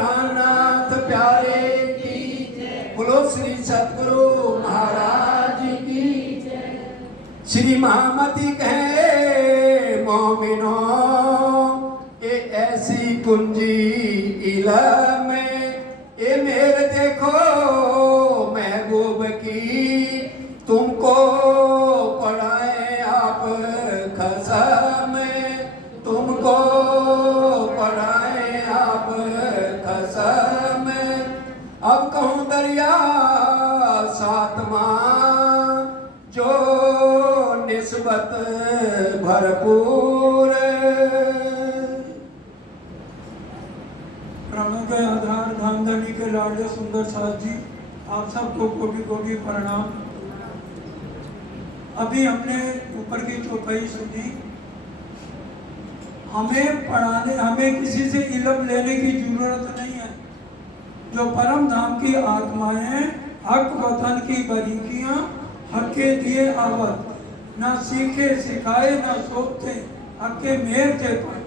प्राणनाथ प्यारे की जय। बोलो श्री सतगुरु महाराज की जय। श्री महामती कहे मोमिनो ये ऐसी कुंजी इल्म में ये मेरे देखो महबूब की तुमको पढ़ाए आप खसम तुमको पढ़ाए आप खसम। अब कहूँ दरिया सातवां जो निस्बत भरपूर। प्राणों के आधार धामधनी के लाडले सुंदर साथ जी, आप सबको कोटि कोटि प्रणाम। अभी हमने ऊपर की चौपाई सुनी। हमें पढ़ाने, हमें किसी से इल्म लेने की जरूरत नहीं है। जो परम धाम की आत्माएं हक वतन की बारीकियां हक के दिए आवत, ना सीखे सिखाए ना सोचते हक के मेहर के पाए।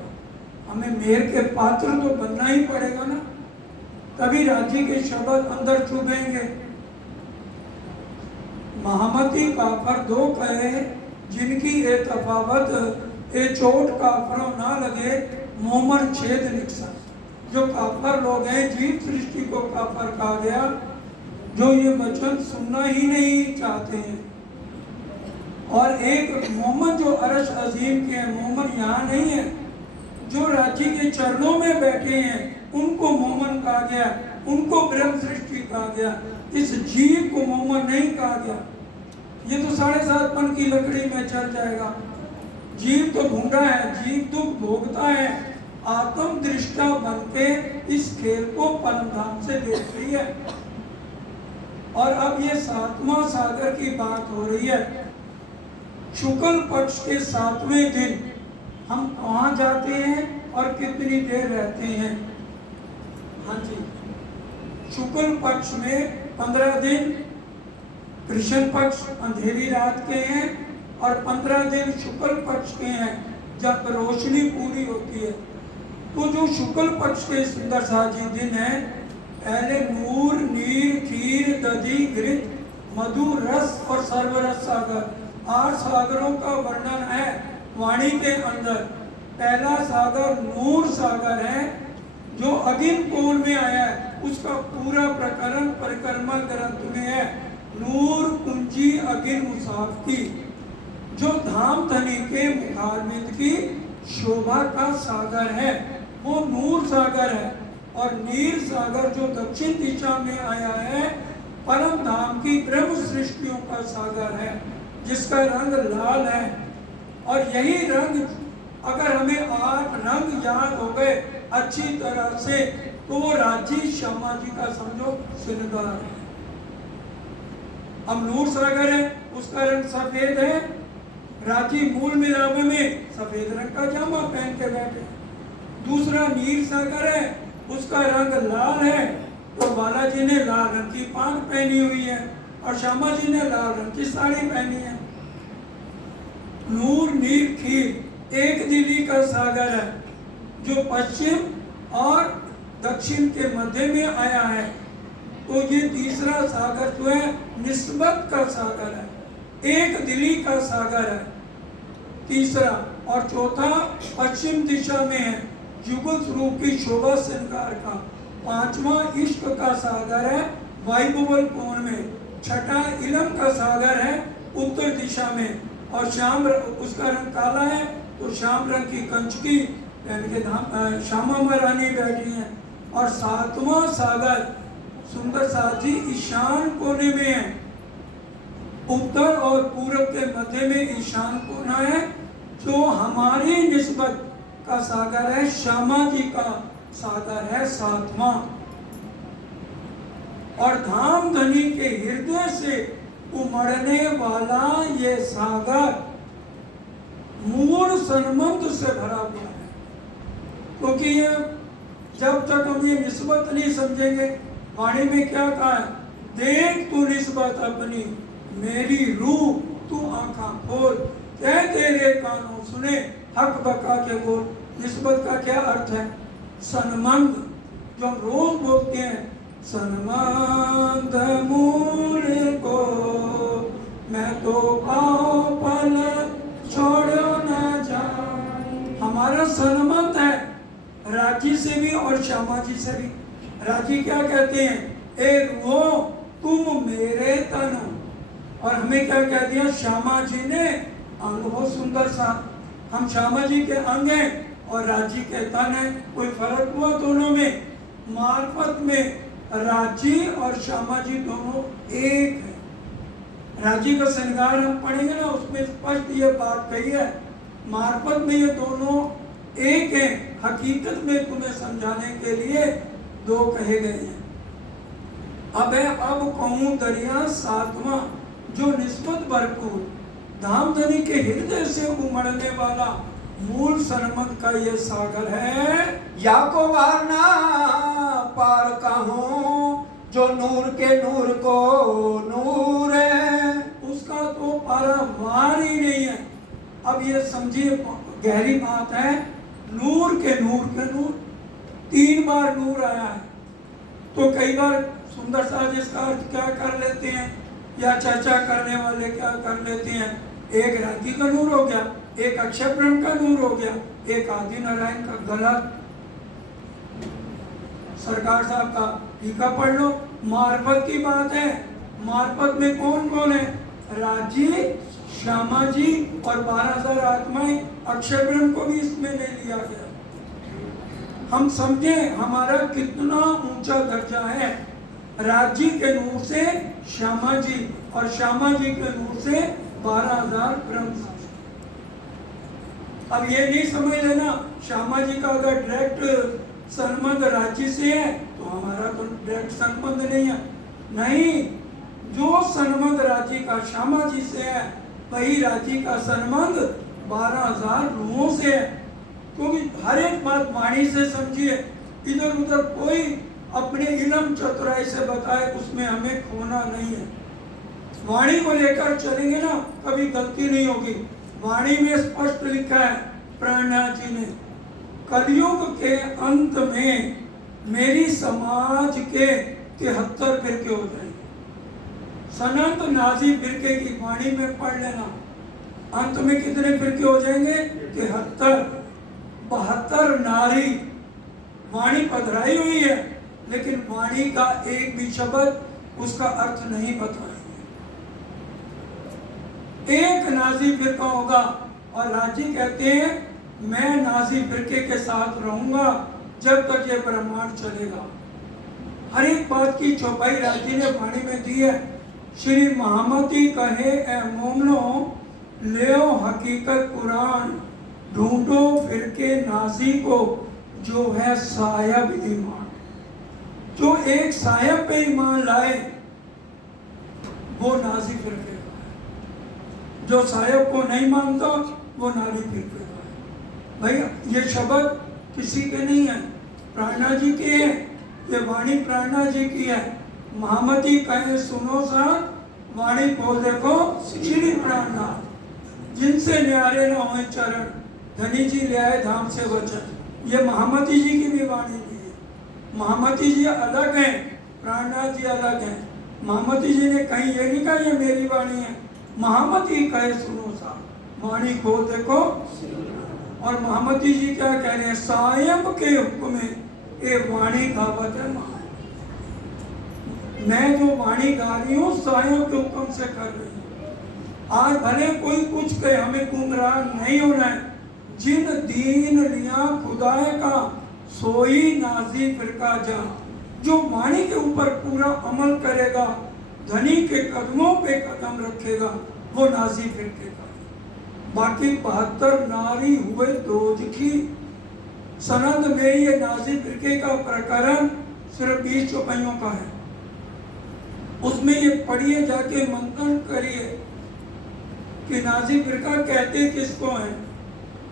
हमें मेहर के पात्र तो बनना ही पड़ेगा ना, तभी राज्य के शब्द अंदर चुभेंगे। महामती काफर दो कहे जिनकी ये तफावत ये चोट काफरों ना लगे मोमन छेद निकसा। जो काफर लोग हैं, जीव सृष्टि को काफर कहा गया, जो ये वचन सुनना ही नहीं चाहते हैं। और एक मोमन जो अरश अजीम के हैं, मोमन यहाँ नहीं है, जो राज्य के चरणों में बैठे हैं उनको मोमन कहा गया, उनको ब्रह्म सृष्टि कहा गया। इस जीव को मोमन नहीं कहा गया। ये तो 7.5 मन की लकड़ी में चल जाएगा। जीव तो ढूंढा है, जीव दुख भोगता है, आत्म दृष्टा बन के इस खेल को परम धाम से देख रही है। और अब ये 7वां सागर की बात हो रही है। शुक्ल पक्ष के 7वें दिन हम कहाँ जाते हैं और कितनी देर रहते हैं? हाँ जी, शुक्ल पक्ष में 15 दिन, कृष्ण पक्ष अंधेरी रात के हैं, और 15 दिन शुक्ल पक्ष के हैं जब रोशनी पूरी होती है। तो जो शुक्ल पक्ष के सुंदर साजी दिन है, पहले नूर, नीर, खीर, दधी, घृत, मधु, रस और सर्वरस सागर, 8 सागरों का वर्णन है वाणी के अंदर। पहला सागर नूर सागर है जो अगिन कोण में आया है, उसका पूरा प्रकरण परिक्रमा ग्रंथ में है। नूर कुंजी अगिन मुसाफ की, जो धाम धनी के मुखारविंद की शोभा का सागर है, वो नूर सागर है। और नीर सागर जो दक्षिण दिशा में आया है, परम धाम की ब्रह्म सृष्टियों का सागर है, जिसका रंग लाल है। और यही रंग अगर हमें 8 रंग याद हो गए अच्छी तरह से, तो वो राजी श्यामा जी का समझो श्रृंगार है। अब नूर सागर है, उसका रंग सफेद है। राजी मूल मिलावे में सफेद रंग का जामा पहन के बैठे। दूसरा नीर सागर है, उसका रंग लाल है, तो बालाजी ने लाल रंग की पाग पहनी हुई है और श्यामा जी ने लाल रंग की साड़ी पहनी है। नूर, नीर, खीर एक दिली का सागर है, जो पश्चिम और दक्षिण के मध्य में आया है। तो ये तीसरा सागर जो है निस्बत का सागर है, एक दिली का सागर है तीसरा। और चौथा पश्चिम दिशा में है, युगल स्वरूप की शोभा श्रृंगार का। 5वां इश्क का सागर है वायुबल कोण में। छठा इलम का सागर है उत्तर दिशा में। और श्याम उसका रंग काला है, तो श्याम रंग की कंचकी यानी कि श्यामा महारानी बैठी है। और 7वां सागर सुंदर साथी ईशान कोने में है, उत्तर और पूर्व के मध्य में ईशान कोना है, जो हमारी निस्बत का सागर है, श्यामा जी का सागर है 7वां। और धाम धनी के हृदय से उमड़ने वाला ये सागर मूल संबंध से भरा हुआ है। क्योंकि ये जब तक हम ये निस्बत नहीं समझेंगे, वाणी में क्या कहा है, देख तू निस्बत अपनी मेरी रूह तू आंखा खोल, कह तेरे कानों सुने हक बका के बोल। निस्बत का क्या अर्थ है? संबंध। जो हम रोज बोलते हैं, सन्मंद मूल को मैं तो पाँव पल छोड़ो न जाऊं। हमारा सन्मंद है राजी से भी और श्यामा जी से भी। राजी क्या कहते हैं, ए रूहो तुम मेरे तन हो। और हमें क्या कह दिया श्यामा जी ने, अंग बहुत सुंदर सा, हम श्यामा जी के अंग हैं और राजी के तन है। कोई फर्क हुआ दोनों में? मार्फत में राजी और श्यामा जी दोनों एक है। राजी का श्रृंगार हम पढ़ेंगे ना, उसमें स्पष्ट ये बात कही है, मार्फत में ये दोनों एक हैं। हकीकत में तुम्हें समझाने के लिए दो कहे गए हैं। अब कहूँ दरिया सातवां, जो निस्बत भरपूर धामधनी के हृदय से उमड़ने वाला मूल सन्मंद का ये सागर है। या को वारना पार कहूँ, जो नूर के नूर को नूर है, उसका तो पारावार ही नहीं है। अब ये समझिए गहरी बात है, नूर के नूर के नूर, 3 बार नूर आया है। तो कई बार सुंदर सा जिसका अर्थ क्या कर लेते हैं, या चर्चा करने वाले क्या कर लेते हैं, एक रागी का नूर हो गया, एक अक्षय ब्रह्म का नूर हो गया, एक आदि नारायण का। गलत। सरकार साहब का टीका पढ़ लो, मार्फत की बात है। मार्फत में कौन कौन है? राजी, श्यामा जी और 12,000 आत्माएं। अक्षय ब्रह्म को भी इसमें ले लिया गया। हम समझे हमारा कितना ऊंचा दर्जा है। राजी के नूर से श्यामा जी और श्यामा जी के नूर से 12,000 ब्रह्म। अब ये नहीं समझ लेना श्यामा जी का अगर डायरेक्ट संबंध राजी से है तो हमारा तो डायरेक्ट संबंध नहीं है। नहीं, जो संबंध राजी का श्यामा जी से है वही राजी का संबंध 12,000 रूहों से है। क्योंकि हर एक बात वाणी से समझिए, इधर उधर कोई अपने इलम चतुराई से बताए उसमें हमें खोना नहीं है। वाणी को लेकर चलेंगे ना, कभी गलती नहीं होगी। वाणी में स्पष्ट लिखा है प्राणनाथ जी ने, कलयुग के अंत में मेरी समाज के 73 फिरके हो जाएंगे। सनंत नाजी फिरके की वाणी में पढ़ लेना, अंत में कितने फिरके हो जाएंगे? 73। 72 नारी वाणी पधराई हुई है, लेकिन वाणी का एक भी शब्द उसका अर्थ नहीं बताएंगे। एक नाजी फिरका होगा और राजी कहते हैं मैं नाजी फिरके के साथ रहूंगा जब तक ये ब्रह्मांड चलेगा। हर एक बात की चौपाई राजी ने वाणी में दी है। श्री महामती कहे ए मोमनो, लेओ हकीकत कुरान, ढूंढो फिरके नाजी को जो है सायब ईमान। जो एक सायब पे ईमान लाए वो नाजी फिरके का है, जो सायब को नहीं मानता वो नारी फिरके का है। भैया ये शब्द किसी के नहीं है, प्राणा जी के हैं। ये वाणी प्राणा जी की है। महामती कहे सुनो साथ, वाणी को देखो श्री प्राणनाथ, जिनसे न्यारे न हो चरण, धनी जी ले आए धाम से वचन। ये महामती जी की भी वाणी दी है। महामती जी अलग हैं, प्राणनाथ जी अलग हैं। महामती जी ने कहीं ये नहीं कहा ये मेरी वाणी है। महामती कहे सुनो सा, वाणी को देखो। और महामती जी क्या कह रहे हैं? सायब के हुक्म में ये वाणी गावत है। मैं जो वाणी गा रही हूँ सायब के हुक्म से कर रही हूँ। आज भले कोई कुछ कहे, हमें गुमराह नहीं होना है। जिन दीन लिया खुदाए का सोई नाजी फिरका जा। जो वाणी के ऊपर पूरा अमल करेगा, धनी के कदमों पे कदम रखेगा, वो नाजी फिरके का। बाकी 72 नारी हुए दोजखी। सनद में ये नाजी फिरके का प्रकरण सिर्फ 20 चौपाइयों का है। उसमें ये पढ़िए, जाके मंथन करिए कि नाजी फिरका कहते किसको हैं।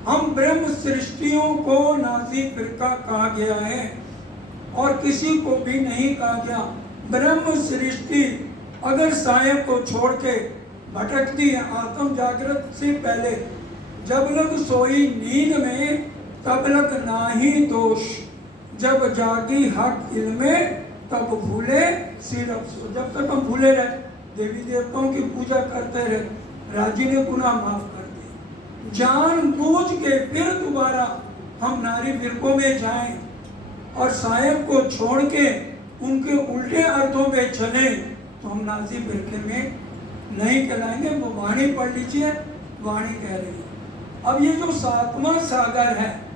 हम ब्रह्म सृष्टियों को नाजी फिरका कहा गया है और किसी को भी नहीं कहा गया। ब्रह्म सृष्टि अगर सायब को छोड़ के भटकती है आत्म जागृत से पहले, जब लग सोई नींद में तब लग नाही दोष। जब जागी हक इल्मे तब भूले सिर अफसोस। जब तक हम भूले रहे, देवी देवताओं की पूजा करते रहे, राजी ने गुनाह माफ कर दिए। जानबूझ के फिर दोबारा हम नारी फिरकों में जाएं और साहेब को छोड़ के उनके उल्टे अर्थों में चले तो हम नाजी फिरके में नहीं कहलाएंगे। वो वाणी पढ़ लीजिए, वाणी कह रही है। अब ये जो सातवां सागर है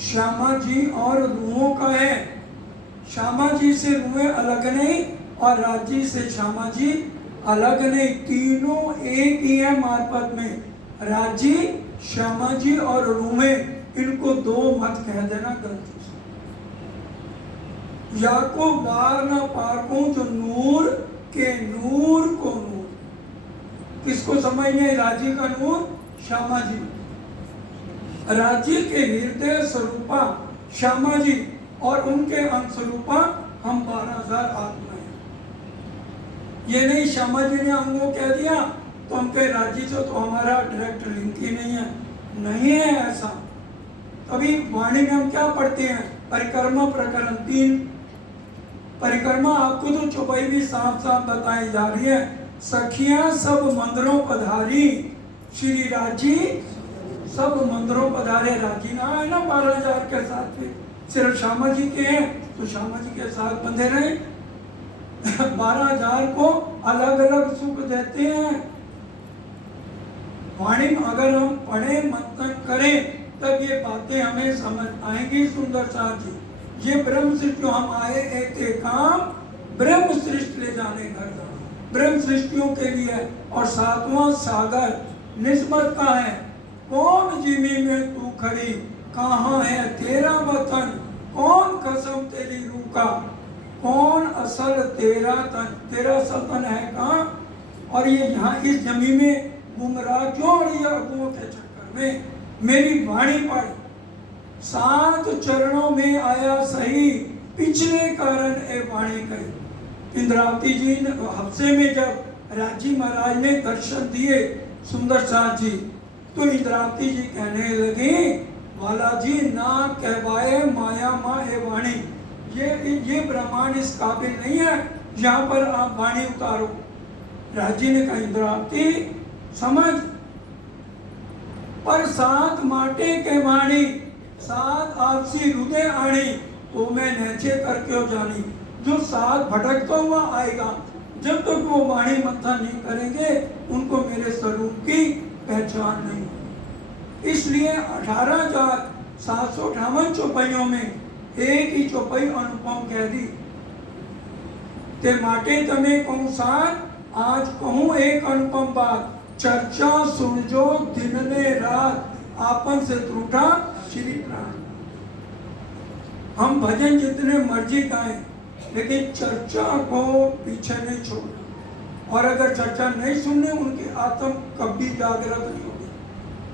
श्यामा जी और रूहों का है। श्यामा जी से रूहें अलग नहीं और राजी से श्यामा जी अलग नहीं, तीनों एक ही है मार्फत में। राजी, श्यामा जी और रूहें, इनको दो मत कह देना गलती से। या को बार ना पार को जो नूर के नूर को नूर, किसको समझने? राजी का नूर, श्यामा जी। राजी के हृदय स्वरूपा श्यामा जी और उनके अंग स्वरूपा हम 12,000 आत्मा हैं। ये नहीं श्यामा जी ने अंगों कह दिया तो हम कहे राजी से तो हमारा डायरेक्ट लिंक ही नहीं है। नहीं है ऐसा। तभी वाणी में हम क्या पढ़ते हैं? परिक्रमा प्रकरण 3। परिक्रमा आपको तो चौपाई भी साफ साफ बताई जा रही है। सखियां सब मंदिरों पधारी, श्री राजी सब मंदिरों पधारे। राजी ना है ना 12,000 के साथ में, सिर्फ श्यामा जी के हैं तो श्यामा जी के साथ बंधे रहे। 12,000 को अलग अलग सुख देते हैं। वाणी में अगर हम पढ़े मंथन करें तब ये बातें हमें समझ आएंगी। सुंदर साथ जी, ये ब्रह्म सृष्टि हम आए एक काम ब्रह्म सृष्टि ले जाने घर जाना, ब्रह्म सृष्टियों के लिए। और सातवां सागर निस्बत का है। कौन जिमी में तू खड़ी, कहाँ है तेरा वतन, कौन कसम तेरी रूह का, कौन असल तेरा तन, तेरा असल तन है कहाँ। और ये यहाँ इस जमी में गुमराह क्यों रही है? अगुओं के चक्कर में मेरी वाणी पढ़। 7 चरणों में आया सही, पिछले कारण ए वाणी कही। इंद्रावती जी ने हफ्ते में जब राजी महाराज ने दर्शन दिए सुंदर साथ जी, तो इंद्रावती जी कहने लगी, वाला जी ना कहवाए माया माँ ए वाणी, ये ब्रह्मांड इस काबिल नहीं है, यहाँ पर आप वाणी उतारो। राजी ने कहा, इंद्रावती समझ, पर 7 माटे के वाणी 7 आपसी हृदय आणी, तो मैं नैचे कर क्यों जानी। जो 7 भटकता हुआ आएगा, जब तक वो वाणी मंथन नहीं करेंगे उनको मेरे स्वरूप की पहचान नहीं होगी। इसलिए 18,758 चौपाइयों में एक ही चौपाई अनुपम कह दी। ते माटे तमे कहूँ साथ, आज कहूँ एक अनुपम बात, चर्चा सुनजो दिन ने रात, आपन से टूटा श्री प्राण। हम भजन जितने मर्जी गाएं, लेकिन चर्चा को पीछे नहीं छोड़ना। और अगर चर्चा नहीं सुनने, उनकी आत्म कभी जागृत नहीं होगी।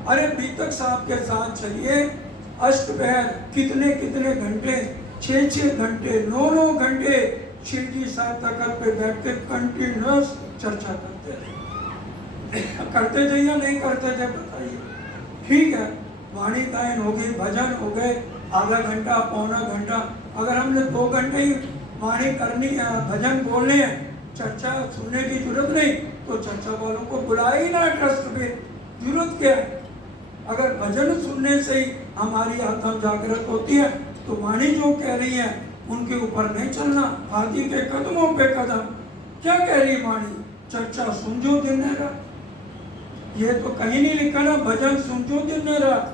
अरे बीतक साहब के साथ चलिए, अष्टपहर कितने कितने घंटे, 6-6 घंटे, 9-9 घंटे शिव जी साहब तखत पे बैठ के कंटिन्यूस चर्चा करते रहे। करते थे या नहीं करते थे बताइए? ठीक है, वाणी गायन हो गई, भजन हो गए, आधा घंटा पौना घंटा। अगर हमने 2 घंटे ही वाणी करनी है, भजन बोलने हैं, चर्चा सुनने की जरूरत नहीं, तो चर्चा वालों को बुलाए ही ना ट्रस्ट पे, जरूरत क्या है? अगर भजन सुनने से ही हमारी आत्म जागृत होती है, तो वाणी जो कह रही है उनके ऊपर नहीं चलना, आदि के कदमों पे कदम। क्या कह रही वाणी? चर्चा सुनजो दिन रात। ये तो कहीं नहीं लिखा ना, भजन सुनजो दिन रात।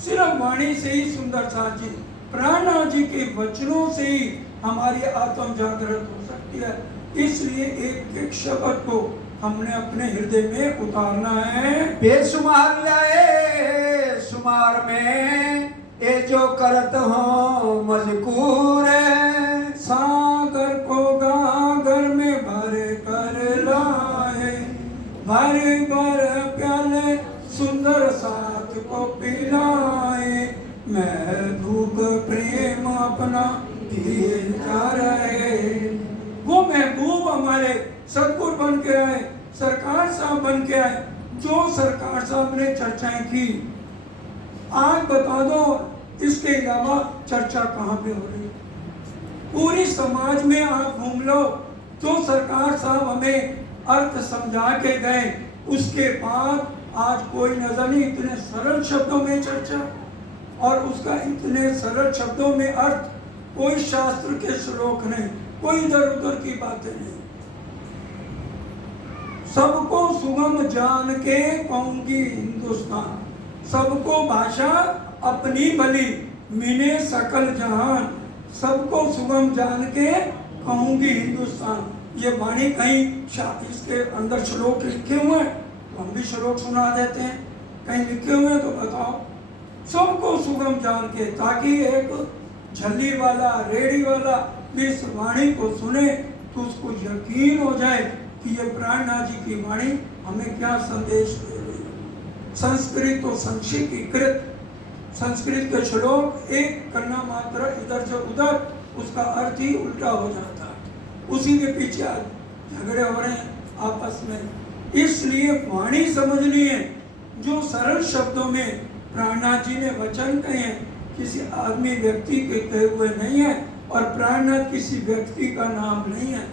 सिर्फ वाणी से ही सुंदर साथ जी, प्राणनाथ जी के वचनों से ही हमारी आत्म जागृत हो सकती है। इसलिए एक एक शब्द को हमने अपने हृदय में उतारना है। बेशुमार लाए शुमार में, ये जो करत हो मजकूर है, सागर को गागर में भर कर लाए, भर भर प्याले सुंदर साथ को पिलाए, महबूब प्रेम अपना दिए जा रहे। वो महबूब हमारे सतगुरु बन के आए, सरकार साहब बन के आए। जो सरकार साहब ने चर्चाएं की, आज बता दो इसके अलावा चर्चा कहाँ पे हो रही है? पूरी समाज में आप घूम लो, जो सरकार साहब हमें अर्थ समझा के गए उसके बाद आज कोई नजर नहीं। इतने सरल शब्दों में चर्चा और उसका इतने सरल शब्दों में अर्थ, कोई शास्त्र के श्लोक नहीं, कोई इधर उधर की बातें नहीं। सबको सुगम जान के कहूंगी हिंदुस्तान, सबको भाषा अपनी भली मिने सकल जहान, सबको सुगम जान के कहूंगी हिंदुस्तान। ये वाणी कहीं इसके अंदर श्लोक लिखे हुए हैं तो हम भी श्लोक सुना देते हैं, कहीं लिखे हुए हैं तो बताओ। सबको सुगम जान के, ताकि एक झल्ली वाला, रेड़ी वाला भी इस वाणी को सुने तो उसको यकीन हो जाए कि ये प्राणनाथ जी की वाणी हमें क्या संदेश दे रही है। संस्कृत तो संक्षिप्तीकृत, संस्कृत के श्लोक एक करना मात्र इधर से उधर, उसका अर्थ ही उल्टा हो जाता है। उसी के पीछे झगड़े हो रहे हैं आपस में। इसलिए वाणी समझनी है, जो सरल शब्दों में प्राणनाथ जी ने वचन कहे हैं, किसी आदमी व्यक्ति के कहे हुए नहीं है, और प्राणनाथ किसी व्यक्ति का नाम नहीं है।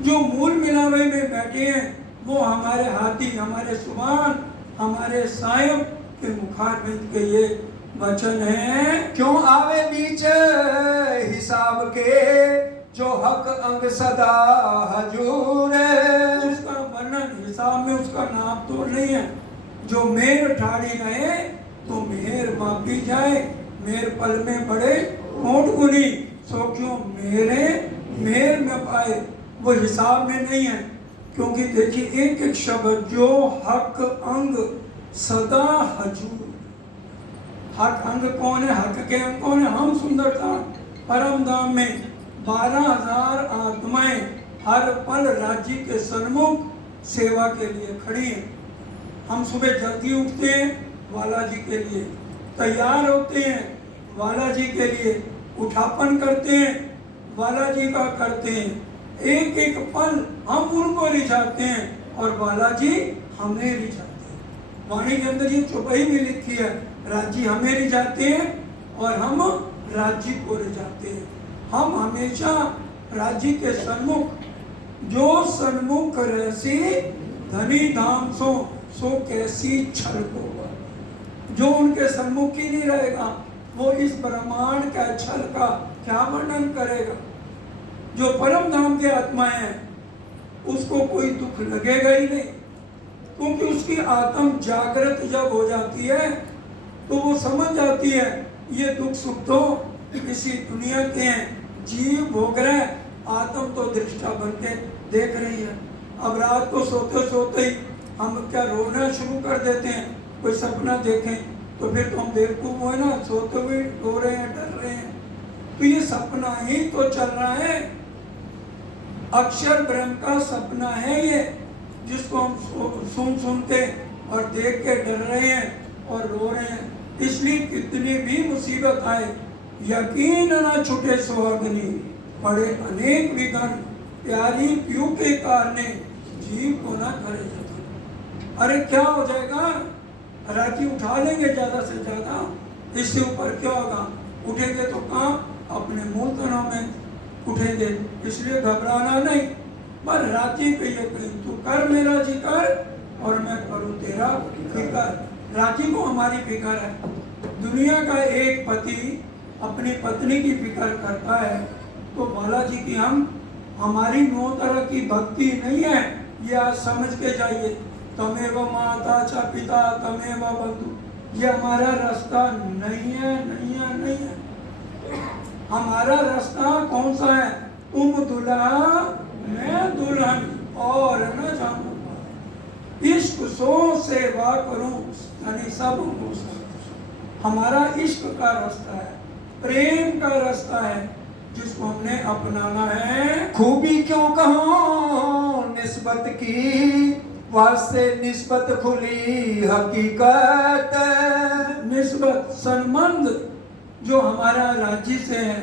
जो मूल मिलावे में बैठे हैं वो हमारे हाथी, हमारे सुभान, हमारे सायब के मुखारबिंद के ये वचन है। क्यों आवे बीच हिसाब के, जो हक अंग सदा हजूर। उसका वर्णन हिसाब में उसका नाम तो नहीं है। जो मेर ठाड़ी रहे तो मेहर मापी जाए, मेर पल में बड़े कोट गुनी, सो क्यों मेरे मेहर में पाए, वो हिसाब में नहीं है। क्योंकि देखिए एक एक शब्द, जो हक अंग सदा हजूर। हक अंग कौन है? हक के अंग कौन है? हम सुंदरता परम धाम में 12,000 आत्माएं हर पल राज्य के सन्मुख सेवा के लिए खड़ी हैं। हम सुबह जल्दी उठते हैं वाला जी के लिए, तैयार होते हैं वाला जी के लिए, उठापन करते हैं वाला जी का करते हैं। एक एक पल हम उनको रिझाते हैं और वाला जी हमें रिझाते हैं। वाणी के अंदर ये चौपाई में लिखी है, राज्य हमें रिझाते हैं और हम राज्य को रिझाते हैं। हम हमेशा राज्य के सन्मुख, जो सन्मुख रहसी धनी धाम सो कैसी छल को, जो उनके सन्मुख ही नहीं रहेगा वो इस ब्रह्मांड का छल का क्या वर्णन करेगा। जो परम धाम के आत्माएं हैं उसको कोई दुख लगेगा ही नहीं, क्योंकि उसकी आत्म जागृत जब हो जाती है तो वो समझ जाती है ये दुख सुख तो इसी दुनिया के हैं, जीव भोग रहे, आत्म तो दृष्टा बन के देख रही है। अब रात को सोते सोते ही हम क्या रोना शुरू कर देते हैं, कोई सपना देखें तो फिर तो हम बेवकूफ हुए ना, सोते हुए रो रहे हैं, डर रहे हैं। तो ये सपना ही तो चल रहा है, अक्षर ब्रह्म का सपना है ये, जिसको हम सुन के और देख के डर रहे हैं और रो रहे हैं। इसलिए कितनी भी मुसीबत आए यकीन न छूटे सुहागनी, पड़े अनेक विघ्न, प्यारी प्यू के कारणे जीव को न करे जतन। अरे क्या हो जाएगा, राखी उठा लेंगे ज्यादा से ज्यादा, इससे ऊपर क्या होगा? उठेंगे तो कहाँ? अपने मूल तनों में उठेंगे। इसलिए घबराना नहीं, पर राखी पे ये कहीं तू कर मेरा जिक्र और मैं करूँ तेरा फिकर। राखी को हमारी फिक्र है। दुनिया का एक पति अपनी पत्नी की फिक्र करता है तो बालाजी की हमारी 9 तरह की भक्ति नहीं है, ये आज समझ के जाइए। तमेव माता च पिता तमेव बंधु, ये हमारा रास्ता नहीं है, नहीं है, नहीं है। हमारा रास्ता कौन सा है? तुम दुल्हा मैं दुल्हन और न जानू, इश्क सो सेवा करूं यानी सब हमारा इश्क का रास्ता है, प्रेम का रास्ता है, जिसको हमने अपनाना है। खूबी क्यों कहो निस्बत की, वास्ते निस्बत खुली हकीकत। निस्बत संबंध जो हमारा राज्य से है,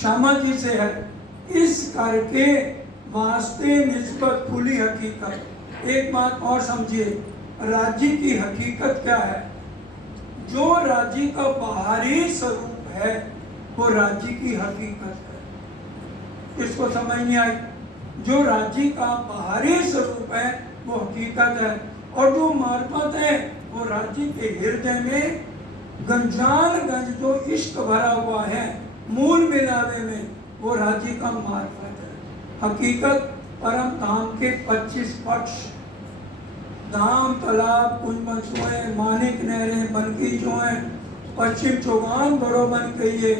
श्यामा जी से है, इस करके वास्ते निस्बत खुली हकीकत। एक बात और समझिए, राज्य की हकीकत क्या है? जो राज्य का बाहरी स्वरूप है वो राज्य की हकीकत है। इसको समझ नहीं आई? जो राज्य का बाहरी स्वरूप है वो हकीकत है, और जो मार्फत है वो राज्य के हृदय में गंजानगंज जो इश्क भरा हुआ है मूल मिलावे में, वो राज्य का मार्फत है। हकीकत परम धाम के 25 पक्ष, धाम, तालाब, कुंज, मंसूए, मानिक नहरें, बनकी जोएं, पश्चिम चौगान बड़ो बन कहिए,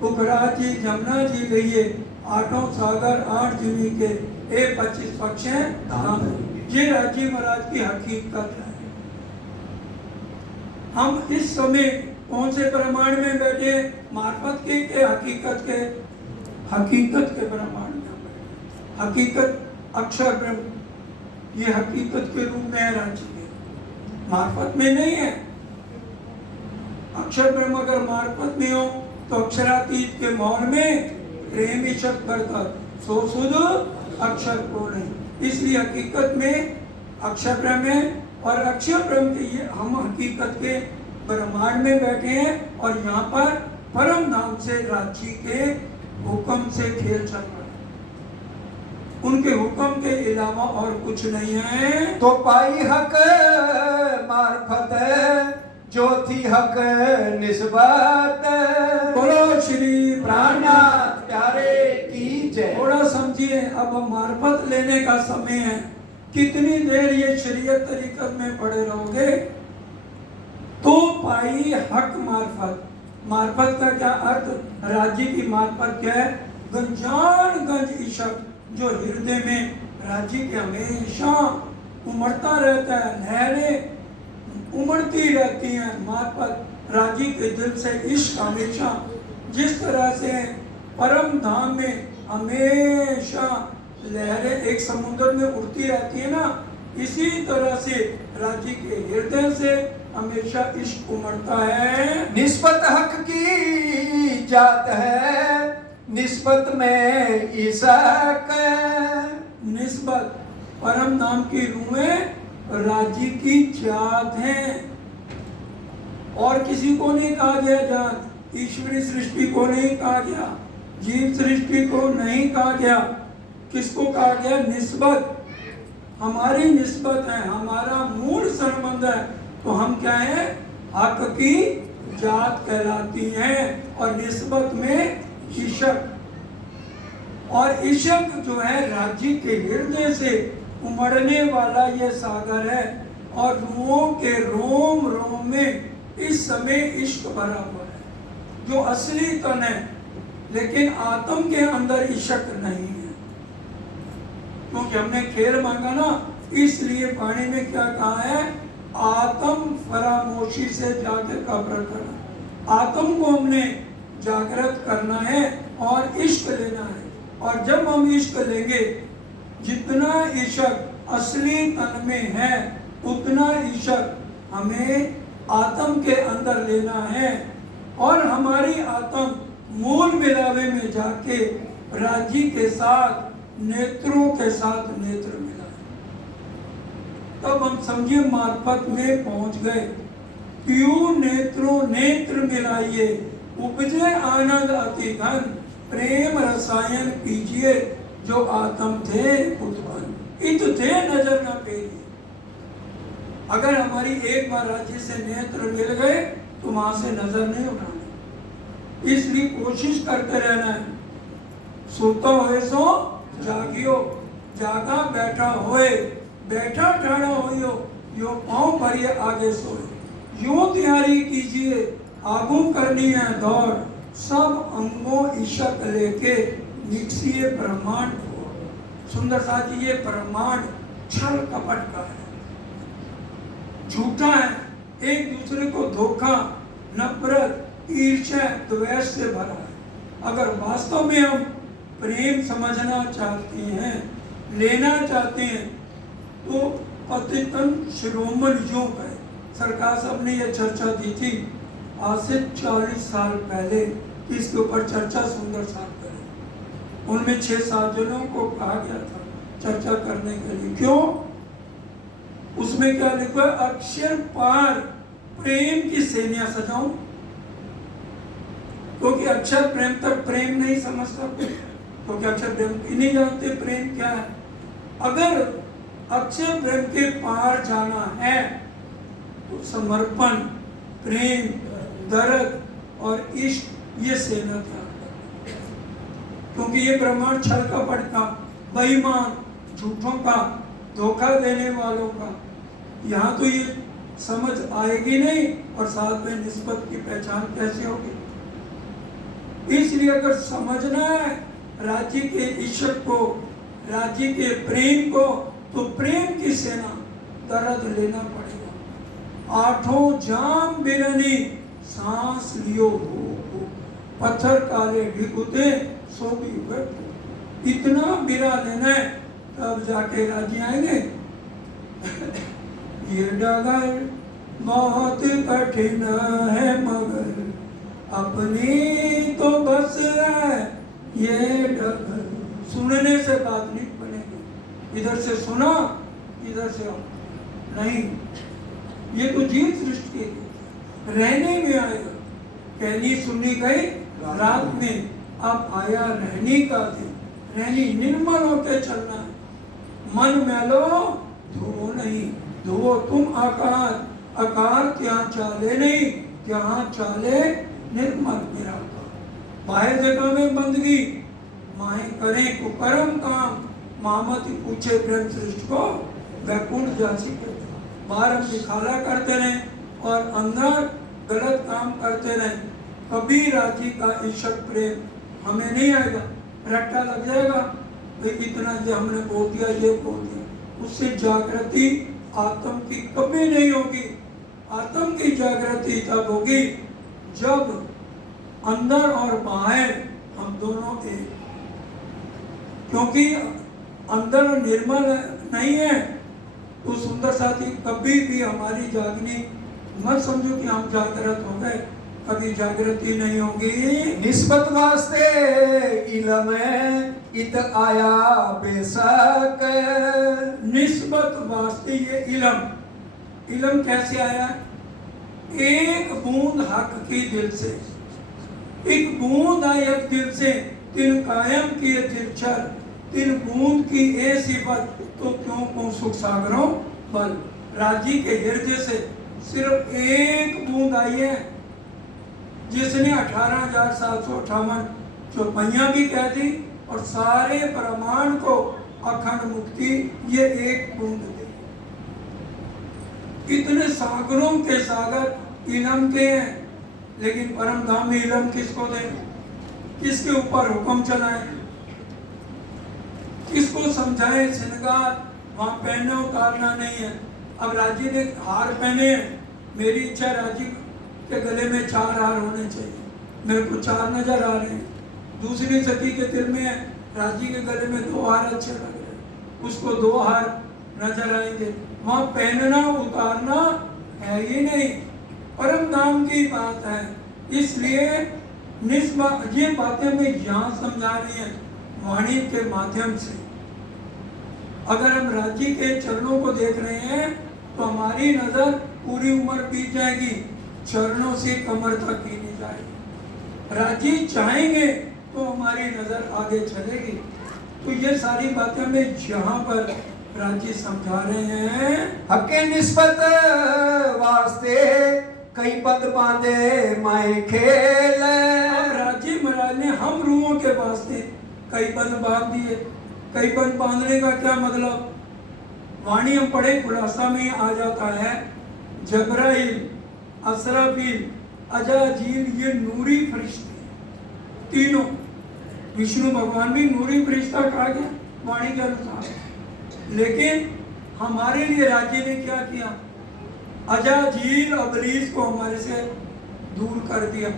पुखराज जी, जमुना जी गइए, आठों सागर 8 जमी के, ये 25 पक्ष हैं धाम। ये राज्य महाराज की हकीकत है। हम इस समय कौन से प्रमाण में बैठे? मार्फत के हकीकत के? हकीकत के प्रमाण में बैठे। हकीकत अक्षर ब्रह्म, ये हकीकत के रूप में है राज्य के, मार्फत में नहीं है। अक्षर ब्रह्म अगर मार्फत में हो तो अक्षरातीत के मौन में प्रेम ईशक बरकत, सो सुध अक्षर को नहीं। इसलिए हकीकत में अक्षर ब्रह्म है, और अक्षर ब्रह्म के ये हम हकीकत के ब्रह्मांड में बैठे हैं, और यहाँ पर परम नाम से राज्य के हुक्म से खेल चल रहा है। उनके हुक्म के अलावा और कुछ नहीं है। तो पाई हक मार्फत जो थी हक निस्बत, बोलो श्री प्राणनाथ प्यारे की जय। थोड़ा समझिए, अब मार्फत लेने का समय है। कितनी देर ये शरीयत तरीकत में पड़े रहोगे? तो पाई हक मार्फत, मार्फत का क्या अर्थ? राज्य की मार्फत क्या है? गंजानगंज ईशक, जो हृदय में राज्य के हमेशा उमड़ता रहता है, नहरें उमड़ती रहती हैं। मार्फत राज्य के दिल से इश्क हमेशा, जिस तरह से परम धाम में हमेशा लहरें एक समुद्र में उड़ती रहती है ना, इसी तरह से राज्य के हृदय से हमेशा इश्क उमड़ता है। निस्बत हक की जात है, निस्बत में ईशक, निस्बत परम नाम की रूहें राज्य की जात हैं, और किसी को नहीं कहा गया जात। ईश्वरी सृष्टि को नहीं कहा गया, जीव सृष्टि को नहीं कहा गया। किसको कहा गया? निस्बत। हमारी निस्बत है, हमारा मूल संबंध है, तो हम क्या है? हक की जात कहलाती हैं, और निस्बत में ईशक। और ईशक जो है राज्य के हृदय से उमड़ने वाला ये सागर है, और रूहों के रोम रोम में इस समय इश्क भरा हुआ है, जो असली तन है। लेकिन आत्म के अंदर इश्क नहीं है, क्योंकि हमने खेल मांगा ना, इसलिए पानी में क्या कहा है? आत्म फरामोशी से जाकर कब्र करना। आत्म को हमने जागृत करना है और इश्क लेना है। और जब हम इश्क लेंगे, जितना इश्क असली तन में है उतना इश्क हमें आत्म के अंदर लेना है, और हमारी आत्म मूल मिलावे में जाके राज्य के साथ, नेत्रों के साथ नेत्र मिला। तब हम समझिए मार्फत में पहुंच गए। क्यों नेत्रों नेत्र मिलाइए, उपजे आनंद अति घन, प्रेम रसायन पीजिए, जो आत्म थे उत्पन्न, इत थे नजर न फेरिए। अगर हमारी एक बार राज्य से नेत्र मिल गए तो वहां से नजर नहीं उठाना। इसलिए कोशिश करते रहना है। सोता हुए सो जागियो, जागा बैठा होए, बैठा ठाड़ा होइयो, यो पाँव भरिए आगे सोए। यूं तैयारी कीजिए, आगू करनी है दौड़, सब अंगों इशक लेके निकसिए ब्रह्मांड को। सुंदर साथी, ये ब्रह्मांड छल कपट का है, झूठा है, एक दूसरे को धोखा, नफरत, ईर्ष्या, द्वेष से भरा है। अगर वास्तव में हम प्रेम समझना चाहते हैं, लेना चाहते हैं, तो पतितन शिरोमणि योग है। सरकार साहब ने यह चर्चा दी थी आज से 40 साल पहले, इसके ऊपर चर्चा सुंदर साहब करें। उनमें 6-7 जनों को कहा गया था चर्चा करने के लिए। क्यों? उसमें क्या लिखा है? अक्षर पार प्रेम की सेना सजाऊं, क्योंकि अक्षर प्रेम तक प्रेम नहीं समझता, क्योंकि अक्षर प्रेम ही नहीं जानते प्रेम क्या है। अगर अक्षर प्रेम के पार जाना है तो समर्पण, प्रेम, दर्द और इश्क ये सेना त्याग करना, क्योंकि ये ब्रह्मांड छल कपट का, बेईमान, झूठों का, धोखा देने वालों का, यहाँ तो ये समझ आएगी नहीं और साथ में निस्बत की पहचान कैसे होगी। इसलिए अगर समझना है राज्य के इश्क को, राज्य के प्रेम को, तो प्रेम की सेना दर्द लेना पड़ेगा। आठों जाम बिरनी सांस लियो हो, पत्थर काले ढिकुते सो भी हुए, इतना बिरा लेना है तब जाके राज्य आएंगे। ये डगर बहुत कठिन है मगर अपनी तो बस है ये डगर। सुनने से बात नहीं बनेगी, इधर से सुना इधर से नहीं, ये तो जीव सृष्टि रहने में आएगा। कहनी सुननी गई रात में, अब आया रहने का दिन। रहनी निर्मल होकर चलना है, मन मैलो धुओ नहीं, धुओ तुम आकार, आकार क्या चाले नहीं, क्या चाले निर्मल निराकार। बाहर जगह में बंदगी, माहे करें कुकर्म काम, मामती पूछे प्रेम सृष्टि को वैकुंठ जासी के। बाहर हम दिखाला करते रहें और अंदर गलत काम करते रहें, कभी राजी का इश्क प्रेम हमें नहीं आएगा। रट्टा लग जाएगा, भाई इतना जो हमने बोल दिया ये बोल दिया, उससे जागृति आत्म की कभी नहीं होगी। आत्म की जागृति तब होगी जब अंदर और बाहर हम दोनों एक, क्योंकि अंदर निर्मल नहीं है तो सुंदर साथी कभी भी हमारी जागनी मत समझो कि हम जागृत हो गए, कभी जागृति नहीं होगी। निस्बत वास्ते इलम इत आया बेशक, निस्बत वास्ते ये इलम, इलम कैसे आया? एक बूंद हक की दिल से, एक बूंद आई एक दिल से, तिन कायम किए तिरछर, तिन बूंद की ए सिफत तो क्यों को सुख सागरों बल। राजी के हृदय से सिर्फ एक बूंद आई है, जिसने 18,758 चौपैया भी कह दी और सारे ब्रह्मांड को अखंड मुक्ति ये एक बूंद दी। इतने सागरों के सागर इलम के हैं, लेकिन परम धाम में इलम किसको दे, किसके ऊपर हुक्म चलाए, किसको समझाए? श्रृंगार वहां पहनना उतारना नहीं है। अब राजी ने हार पहने हैं, मेरी इच्छा राजी के गले में 4 हार होने चाहिए, मेरे को 4 नजर आ रहे हैं। दूसरी सखी के दिल में है राजी के गले में 2 हार अच्छे लग रहे हैं, उसको 2 हार नजर आएंगे। वहां पहनना उतारना है ही नहीं, परम धाम की बात है। इसलिए ये बातें मैं यहाँ समझा रही हैं वाणी के माध्यम से। अगर हम राज्य के चरणों को देख रहे हैं तो हमारी नजर पूरी उम्र बीत जाएगी, चरणों से कमर तक ही नहीं जाएगी। राजी चाहेंगे तो हमारी नजर आगे चलेगी। तो ये सारी बातें हमें यहाँ पर राजी समझा रहे हैं। हके निस्बत वास्ते कई पद बांधे माए खेल। राजी महाराज ने हम रूहों के वास्ते कई पद बांध दिए। कई पद बांधने का क्या मतलब? वाणी हम पढ़े खुलासा में आ जाता है, जबराइल, असराफील, अजाजील ये नूरी फरिश्ते तीनों। विष्णु भगवान भी नूरी फरिश्ता कहा गया वाणी के अनुसार, लेकिन हमारे लिए राज्य ने क्या किया? अजाजील अबलीस को हमारे से दूर कर दिया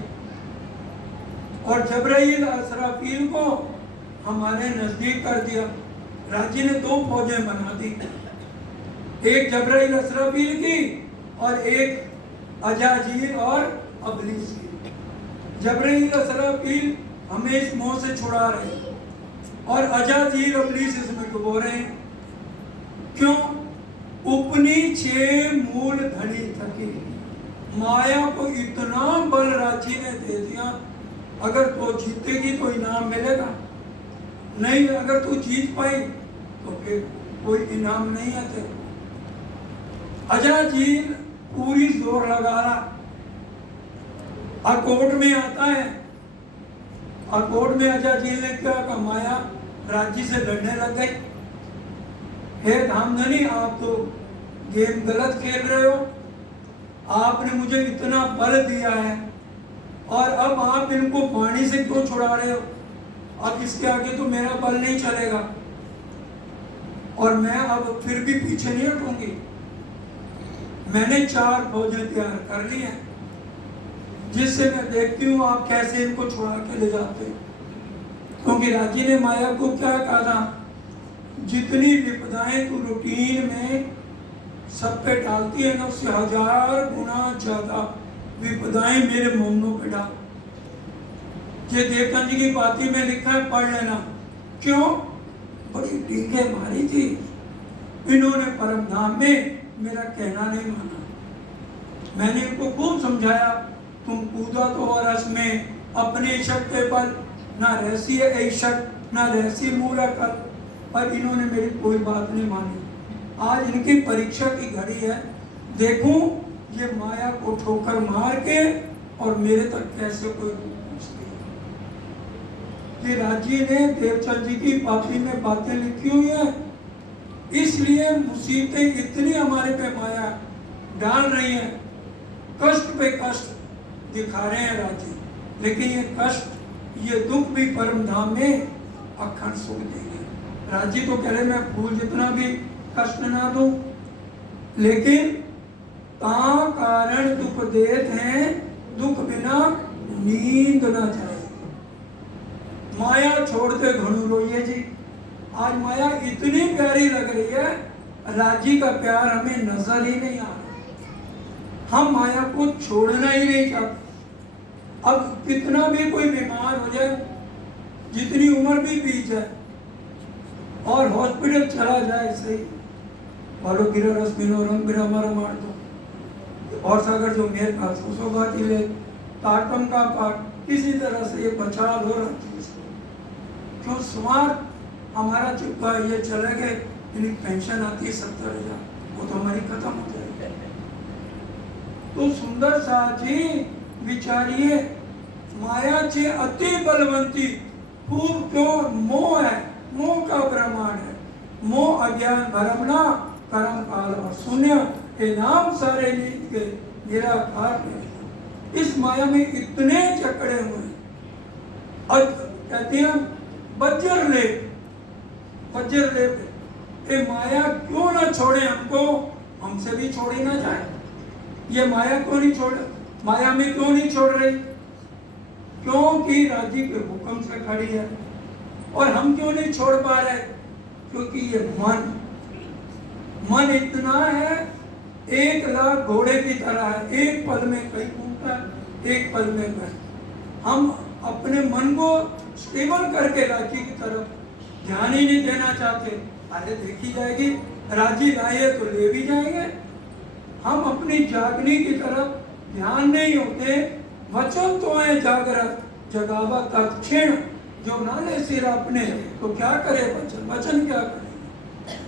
और जबराइल असराफील को हमारे नजदीक कर दिया। राज्य ने 2 फौजें बना दी, एक जबराइल असराफील की और एक अजाजील और अबलीस की। जबराइल असराफील हमें इस मोह से छुड़ा रहे हैं और अजाजील अबलीस इसमें डुबो रहे हैं। क्यों? उपनी 6 मूल धनी थकी। माया को इतना बल राजी ने दे दिया, अगर तो जीतेगी तो इनाम मिलेगा, नहीं अगर तू जीत पाई तो फिर कोई इनाम नहीं है तेरे। अजराजील पूरी जोर लगा रहा, अकोट में आता है। अकोट में अजराजील ने क्या कहा, माया राजी से लड़ने लग गई। हे धामधनी, आप तो गेम गलत खेल रहे हो, आपने मुझे इतना बल दिया है और अब आप इनको पानी से क्यों छुड़ा रहे हो? अब इसके आगे तो मेरा बल नहीं चलेगा और मैं अब फिर भी पीछे नहीं हटूंगी। मैंने 4 फौजें तैयार कर ली हैं, जिससे मैं देखती हूँ आप कैसे इनको छुड़ा के ले जाते हो। क्योंकि राजी ने माया को क्या कहा था, जितनी विपदाएं तू रूटीन में सब पे डालती है ना, उससे 1000 गुना ज्यादा विपदाएं मेरे मोमनों पे डाल। ये देवता जी की बाती में लिखा है, पढ़ लेना। क्यों? बड़ी टीके मारी थी इन्होंने परम धाम में, मेरा कहना नहीं माना। मैंने इनको खूब समझाया, तुम कूदा तो और रस में अपने शक पे बल, ना रहसी है ऐशक ना रहसी मूला कल, पर इन्होंने मेरी कोई बात नहीं मानी। आज इनकी परीक्षा की घड़ी है, देखूं ये माया को ठोकर मार के और मेरे तक कैसे कोई पहुंचती है। ये राजी ने देवचंद जी की पापी में बातें लिखी हुई है, इसलिए मुसीबतें इतनी हमारे पे माया डाल रही है, कष्ट पे कष्ट दिखा रहे हैं राजी, लेकिन ये कष्ट ये दुख भी परम धाम में अखंड सुख देंगे। राजी तो कह रहे मैं फूल जितना भी कष्ट ना दूं, लेकिन ता कारण दुख देत हैं, दुख बिना नींद ना जाए। माया छोड़ते घणु रोइए जी। आज माया इतनी प्यारी लग रही है, राजी का प्यार हमें नजर ही नहीं आ रहा। हम माया को छोड़ना ही नहीं चाहते। अब कितना भी कोई बीमार हो जाए, जितनी उम्र भी बीत जाए और हॉस्पिटल चला जाए, सही बालो गिरा रस पीनो रंग बिरा हमारा मार दो और सागर जो मेरे का उसको बात ही ले ताटम का पाठ, किसी तरह से ये बचा लो रखी। क्यों स्वार्थ हमारा चुका, ये चले गए, इनकी पेंशन आती है 70,000, वो तो हमारी खत्म हो जाएगी। तो सुंदर साजी विचारिए, माया चे अति बलवंती, खूब क्यों मोह है, मोह का ब्रह्मांड है। मोह अज्ञान भरमना कर्म काल और शून्य, ये नाम सारे नीत के निराकार में। इस माया में इतने जकड़े हुए हैं। और कहते हैं वज्र ले, ये माया क्यों ना छोड़े हमको, हमसे भी छोड़ी ना जाए। ये माया क्यों नहीं छोड़, माया में क्यों नहीं छोड़ रही? क्योंकि राजी के हुक्म से खड़ी है। और हम क्यों नहीं छोड़ पा रहे? क्योंकि ये मन इतना है, 1,00,000 घोड़े की तरह है, एक पल में कहीं घूमता है, एक पल में कहीं। हम अपने मन को स्टेबल करके राजी की तरफ ध्यान ही नहीं देना चाहते। अरे देखी जाएगी, राजी लाए तो ले भी जाएंगे। हम अपनी जागनी की तरफ ध्यान नहीं होते। वचन तो है जागृत जगावा तत्क्षण, जो ना ले सिर अपने तो क्या करे वचन क्या करे।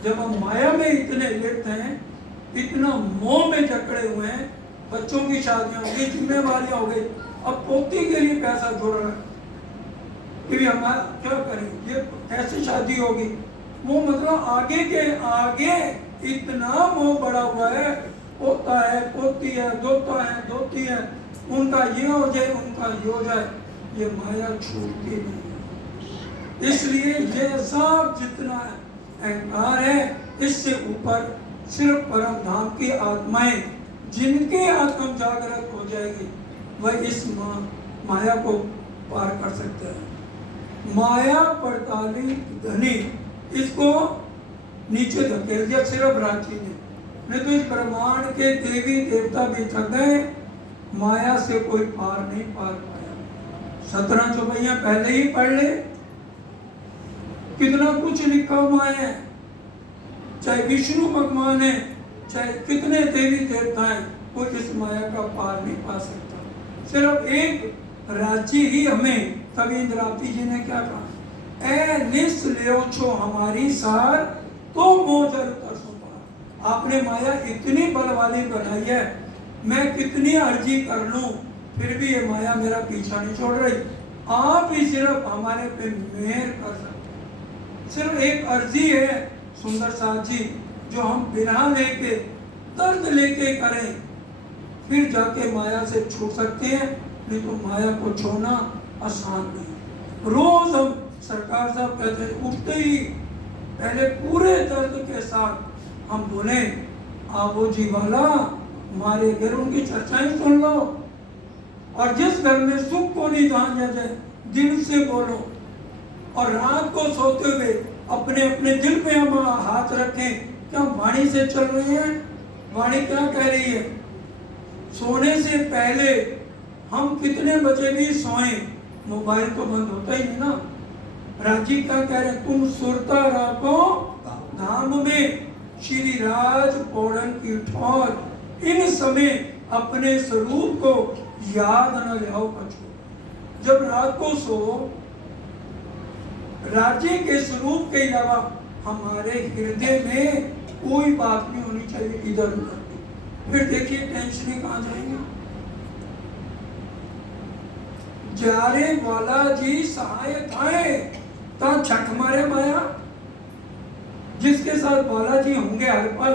जब हम माया में इतने लिप्त हैं, इतना मोह में जकड़े हुए हैं, बच्चों की शादियां हो गई, जिम्मेवारियां हो गई, अब पोती के लिए पैसा जोड़ रहे कि हमारा क्या करें, ये कैसे शादी होगी। वो मतलब आगे के आगे इतना मोह बढ़ा हुआ है, पोता है, पोती है, दोता है, दोती है, उनका ये हो जाए, उनका ये हो जाए, ये माया छूटती नहीं है। इसलिए ये सब जितना अहंकार है, इससे ऊपर सिर्फ परम धाम की आत्माएं, जिनके आत्म जागृत हो जाएगी, वह इस माया को पार कर सकते हैं। माया पड़ताली धनी, इसको नीचे धकेल दिया सिर्फ रांची ने, नहीं तो इस ब्रह्मांड के देवी देवता भी थक गए, माया से कोई पार नहीं पार पाया। 17 चौपाइयां पहले ही पढ़ ले, कितना कुछ लिखा हुआ है। चाहे विष्णु भगवान है, चाहे कितने देवी देवता हैं, वो इस माया का पार नहीं पा सकता। सिर्फ एक राज्य ही हमें, तभी इंद्रावती जी ने क्या कहा, ए निस लियो छो हमारी सार तो मोजर तरसों पार। आपने माया इतनी बल वाली बनाई है, मैं कितनी अर्जी कर लूं फिर भी ये माया मेरा पीछा नहीं छोड़ रही। आप ही सिर्फ हमारे पे मेहर कर सकते। सिर्फ एक अर्जी है सुंदर साथ जी, जो हम बिना लेके दर्द लेके करें, फिर जाके माया से छूट सकते हैं, नहीं तो माया को छोड़ना आसान नहीं। रोज हम, सरकार साहब कहते हैं, उठते ही पहले पूरे दर्द के साथ हम बोले, आवो जी वाला हमारे घर, उनकी चर्चाएं सुन लो। और जिस घर में सुख को नहीं धांजा जाए, दिल से बोलो। और रात को सोते हुए अपने अपने दिल पे हम हाथ रखें, क्या वाणी से चल रहे हैं, वाणी क्या कह रही है। सोने से पहले हम कितने बजे भी सोएं, मोबाइल तो बंद होता ही नहीं ना। राजीव क्या कह रहे हैं, तुम सुरता राखो धाम में श्री राज पौड़न की ठौर, इन समय अपने स्वरूप को याद न लाओ कछो। जब रात को सो, राज्य के स्वरूप के अलावा हमारे हृदय में कोई बात नहीं होनी चाहिए इधर उधर। फिर देखिए टेंशन कहां जाएंगे। जारे वाला जी सहाय थाए ता छक मारे माया। जिसके साथ बालाजी होंगे हर पल,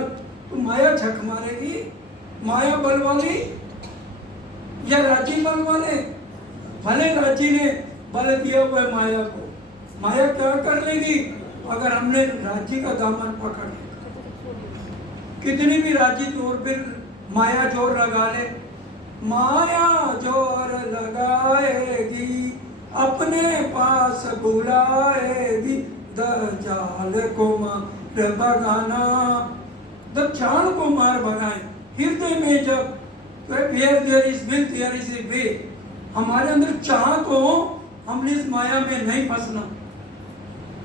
तो माया छक मारेगी। माया बल वाली या राजी बल वाले? भले राजी ने बल दिया हुआ है माया को, माया क्या कर लेगी अगर हमने राजी का दामन पकड़ लिया। कितनी भी राजी जोर पर माया जोर लगा ले, माया जोर लगाएगी अपने पास बुलाएगी। दज्जाल को मार भगाना, दज्जाल को मार भगाए। हृदय में जब where there is will there is a way, हमारे अंदर चाह तो हमने इस माया में नहीं फंसना।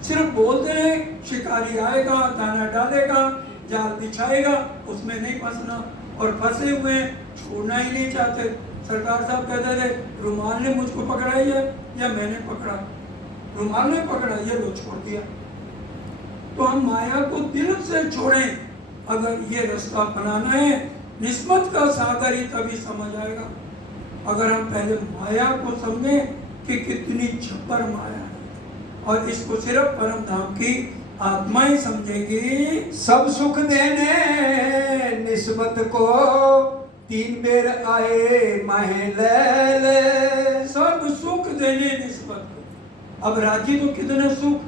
सिर्फ बोलते रहे, शिकारी आएगा, दाना डालेगा, जाल बिछाएगा, उसमें नहीं फंसना। और फंसे हुए छोड़ना ही नहीं चाहते। सरकार साहब कहते थे, रुमाल ने मुझको पकड़ा है या मैंने पकड़ा? रुमाल ने पकड़ा, ये लो छोड़ दिया। तो हम माया को दिल से छोड़ें। अगर ये रास्ता अपनाना है, निस्बत का सागर ही तभी समझ आएगा अगर हम पहले माया को समझें कि कितनी छप्पर माया है, और इसको सिर्फ परम धाम की आत्मा ही समझेगी। सब सुख देने निस्बत को तीन बेर आए माहे ले ले। सब सुख देने निस्बत को। अब राजी तो कितने सुख,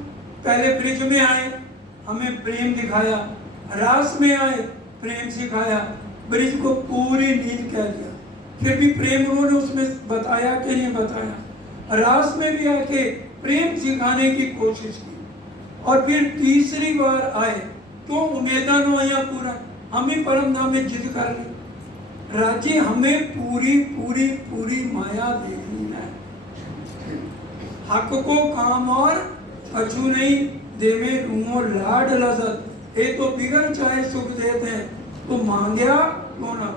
पहले ब्रिज में आए, हमें प्रेम दिखाया, रास में आए, प्रेम सिखाया, ब्रिज को पूरी नींद कह दिया, फिर भी प्रेम उन्होंने उसमें बताया कि नहीं बताया। रास में भी आके प्रेम सिखाने की कोशिश की, और फिर तीसरी बार आए तो उम्मीदा न आया पूरा, हम ही परम धाम में जिद कर ली। राजी हमें पूरी पूरी पूरी माया देखनी है। हक को काम और कछु नहीं देवे रूमो लाड लजत, ये तो बिगड़ चाहे सुख देते हैं, तो मांगया क्यों ना।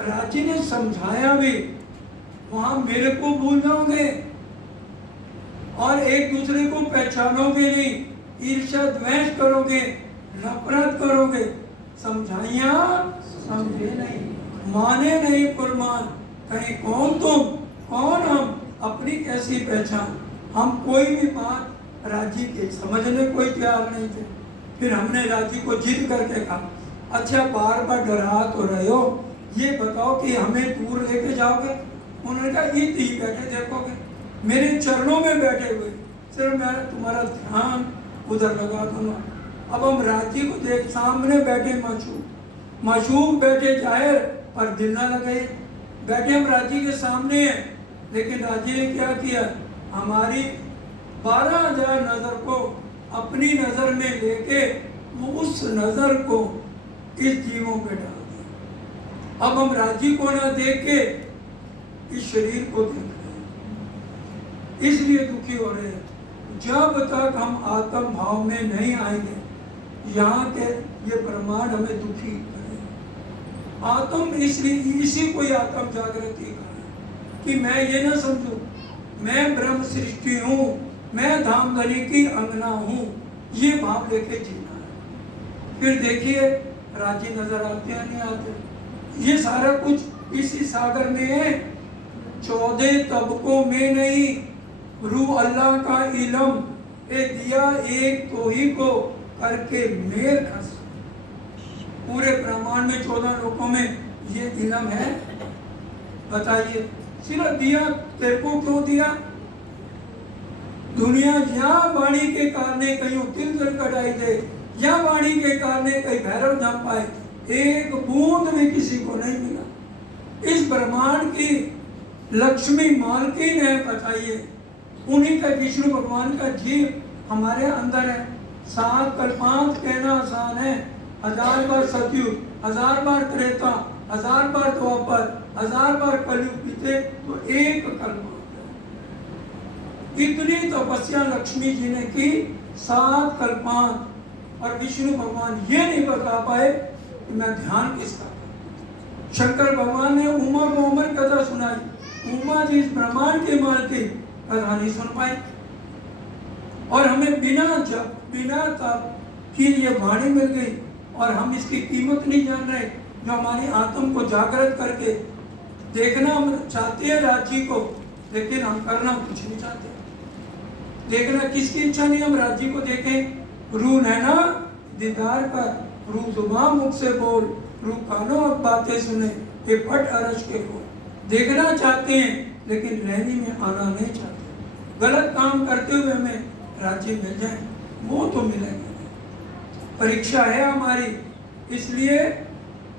राजी ने समझाया भी, वहां मेरे को भूल जाओगे और एक दूसरे को पहचानोगे नहीं, ईर्ष्या द्वेष करोगे, नफरत करोगे। समझाइया समझे नहीं, माने नहीं कुर्बान। कहीं कौन तुम कौन हम, अपनी कैसी पहचान। हम कोई भी बात राजी के समझने कोई तैयार नहीं थे। फिर हमने राजी को जिद करके कहा, अच्छा बार बार डरा तो रहे हो, ये बताओ कि हमें दूर लेके जाओगे? उन्होंने कहा ये ही बैठे देखोगे, मेरे चरणों में बैठे हुए, सिर्फ मैं तुम्हारा ध्यान उधर लगा दूंगा। अब हम राजी को देख, सामने बैठे माशूक बैठे जाहिर, पर दिल ना लगे। बैठे हम राजी के सामने हैं, लेकिन राजी ने क्या किया, हमारी 12,000 नजर को अपनी नजर में लेके उस नजर को इस जीवों पे डाल दिया। अब हम राजी को ना देख के इस शरीर को देख रहे हैं, इसलिए दुखी हो रहे हैं। जब तक हम आत्म भाव में नहीं आएंगे, यहाँ के ये ब्रह्मांड हमें दुखी करेगा। आत्म इसलिए इसी को आत्म जागृति का कि मैं ये ना समझूं मैं ब्रह्म सृष्टि हूँ, मैं धामधनी की अंगना हूँ, ये भाव लेके जीना है। फिर देखिए राज्य नजर आते हैं नहीं आते, ये सारा कुछ इसी सागर में है। 14 तबकों में नहीं, रू अल्लाह का इलम ए दिया एक तो ही को करके मेल खस। पूरे ब्रह्मांड में 14 लोकों में ये इलम है। बताइए सिर्फ दिया तेरे को क्यों दिया? दुनिया या वाणी के कारण कहीं तिल तिल कटाई दे, या वाणी के कारण कहीं भैरव ना पाए, एक बूंद भी किसी को नहीं मिला। इस ब्रह्मांड की लक्ष्मी मालकिन है। बताइए उन्हीं का विष्णु भगवान का जीव हमारे अंदर है। 7 कल्पांत कहना आसान है, 1000 बार सतयुग, 1000 बार त्रेता, 1000 बार द्वापर, 1000 बार कलयुग बीते तो एक कल्प। इतनी तपस्या लक्ष्मी जी ने की, 7 कल्पांत, और विष्णु भगवान ये नहीं बता पाए कि मैं ध्यान किसका। शंकर भगवान ने उमा को अमर कथा सुनाई, उमा जी इस ब्रह्मांड के मालकिन कथा नहीं सुन पाई। और हमें बिना जप बिना तप की ये वाणी मिल गई और हम इसकी कीमत नहीं जान रहे, जो हमारी आत्म को जागृत करके देखना हम चाहते हैं राज्य को, लेकिन हम करना कुछ नहीं चाहते। देखना किसकी इच्छा नहीं हम राज्य को देखें। रू नैना दीदार कर, रू जुबान मुख से बोल, रू कानों अब बातें सुने, ये पट अरज के बोल। देखना चाहते हैं लेकिन रहनी में आना नहीं चाहते। गलत काम करते हुए हमें राज्य मिल जाए वो तो मिलेंगे। परीक्षा है हमारी, इसलिए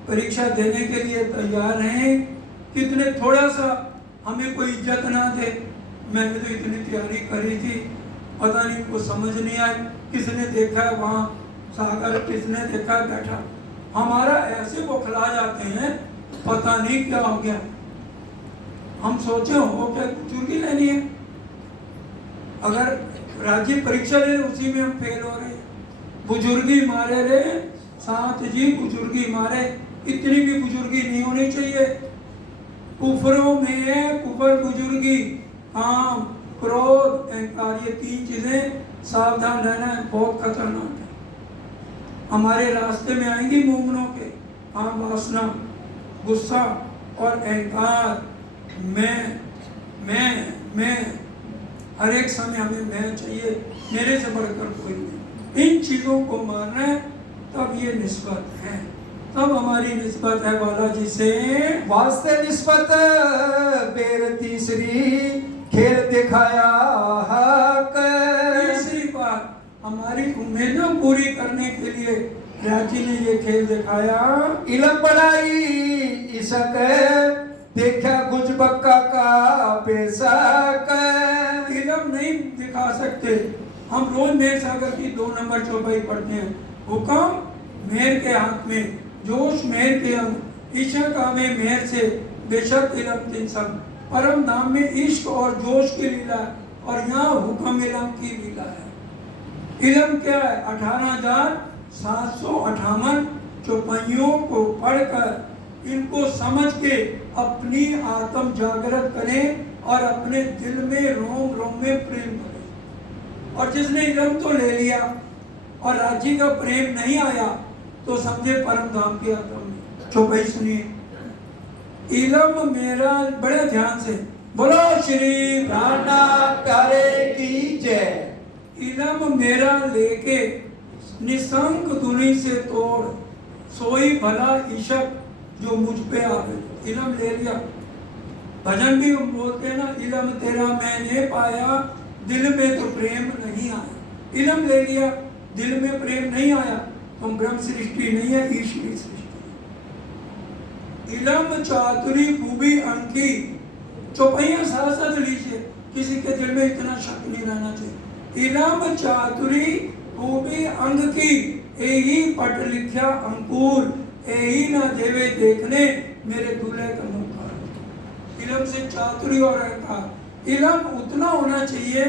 परीक्षा देने के लिए तैयार हैं। कितने थोड़ा सा हमें कोई इज्जत ना दे, मैंने तो इतनी तैयारी करी थी, पता नहीं को समझ नहीं आई, किसने देखा है वहाँ सागर, किसने देखा है बैठा, हमारा ऐसे बौखला जाते हैं पता नहीं क्या हो गया। हम सोचे हो क्या बुजुर्गी लेनी है, अगर राज्य परीक्षा ले उसी में हम फेल हो रहे हैं। बुजुर्गी मारे रे साथ जी, बुजुर्गी मारे, इतनी भी बुजुर्गी नहीं होनी चाहिए। कुफरों में है कुफर बुजुर्गी, काम क्रोध अहंकार, ये 3 चीजें सावधान रहना है, बहुत खतरनाक है। हमारे रास्ते में आएंगी मोमनों के काम, वासना, गुस्सा और अहंकार। मैं हर एक समय हमें मैं चाहिए, मेरे से बढ़कर कोई नहीं। इन चीजों को मारना है, तब ये निस्बत है, तब हमारी निस्बत है बालाजी से। वास्ते निस्बत बेर तीसरी खेल दिखाया हक। तीसरी बात हमारी उम्मीदें पूरी करने के लिए राज्य ने ये खेल दिखाया। इलम बनाई इसक देखा कुछ बक्का का पेशक। इलम नहीं दिखा सकते। हम रोज मेर सागर की 2 नंबर चौपाई पढ़ते हैं। हुक्म मेर के हाथ में, जोश मेर के अंग, इश्क आवे मेर से, बेशक इलम तीन संग। परम धाम में इश्क और जोश की लीला है, और यहाँ हुक्म इलम की लीला है। इलम क्या है? 18,758 चौपाइयों को पढ़कर इनको समझ के अपनी आत्म जागृत करें और अपने दिल में रोम रोम में प्रेम करें। और जिसने इलम तो ले लिया और राज्य का प्रेम नहीं आया तो समझे परम धाम की आत्मा में। चौपाई सुनिए। इलम मेरा, बड़े ध्यान से बोलो श्री प्राणा प्यारे की जय। इलम मेरा लेके निसंक दुनी से तोड़, सोई भला इशक जो मुझ पे आवे। इलम ले लिया। भजन भी हम बोलते हैं ना, इलम तेरा मैंने पाया, दिल में तो प्रेम नहीं आया। इलम ले लिया, दिल में प्रेम नहीं आया, तुम ब्रह्म सृष्टि नहीं है, ईश्वरी सृष्टि। इलम चातुरी खूबी अंकी, चौपाइयां साथ साथ लीजिए, किसी के दिल में इतना शक नहीं रहना चाहिए। इलम चातुरी खूबी अंग की, यही पट लिखा अंकुर, यही ना देवे देखने मेरे दूल्हे का मुख। इलम से चातुरी और अहंकार। इलम उतना होना चाहिए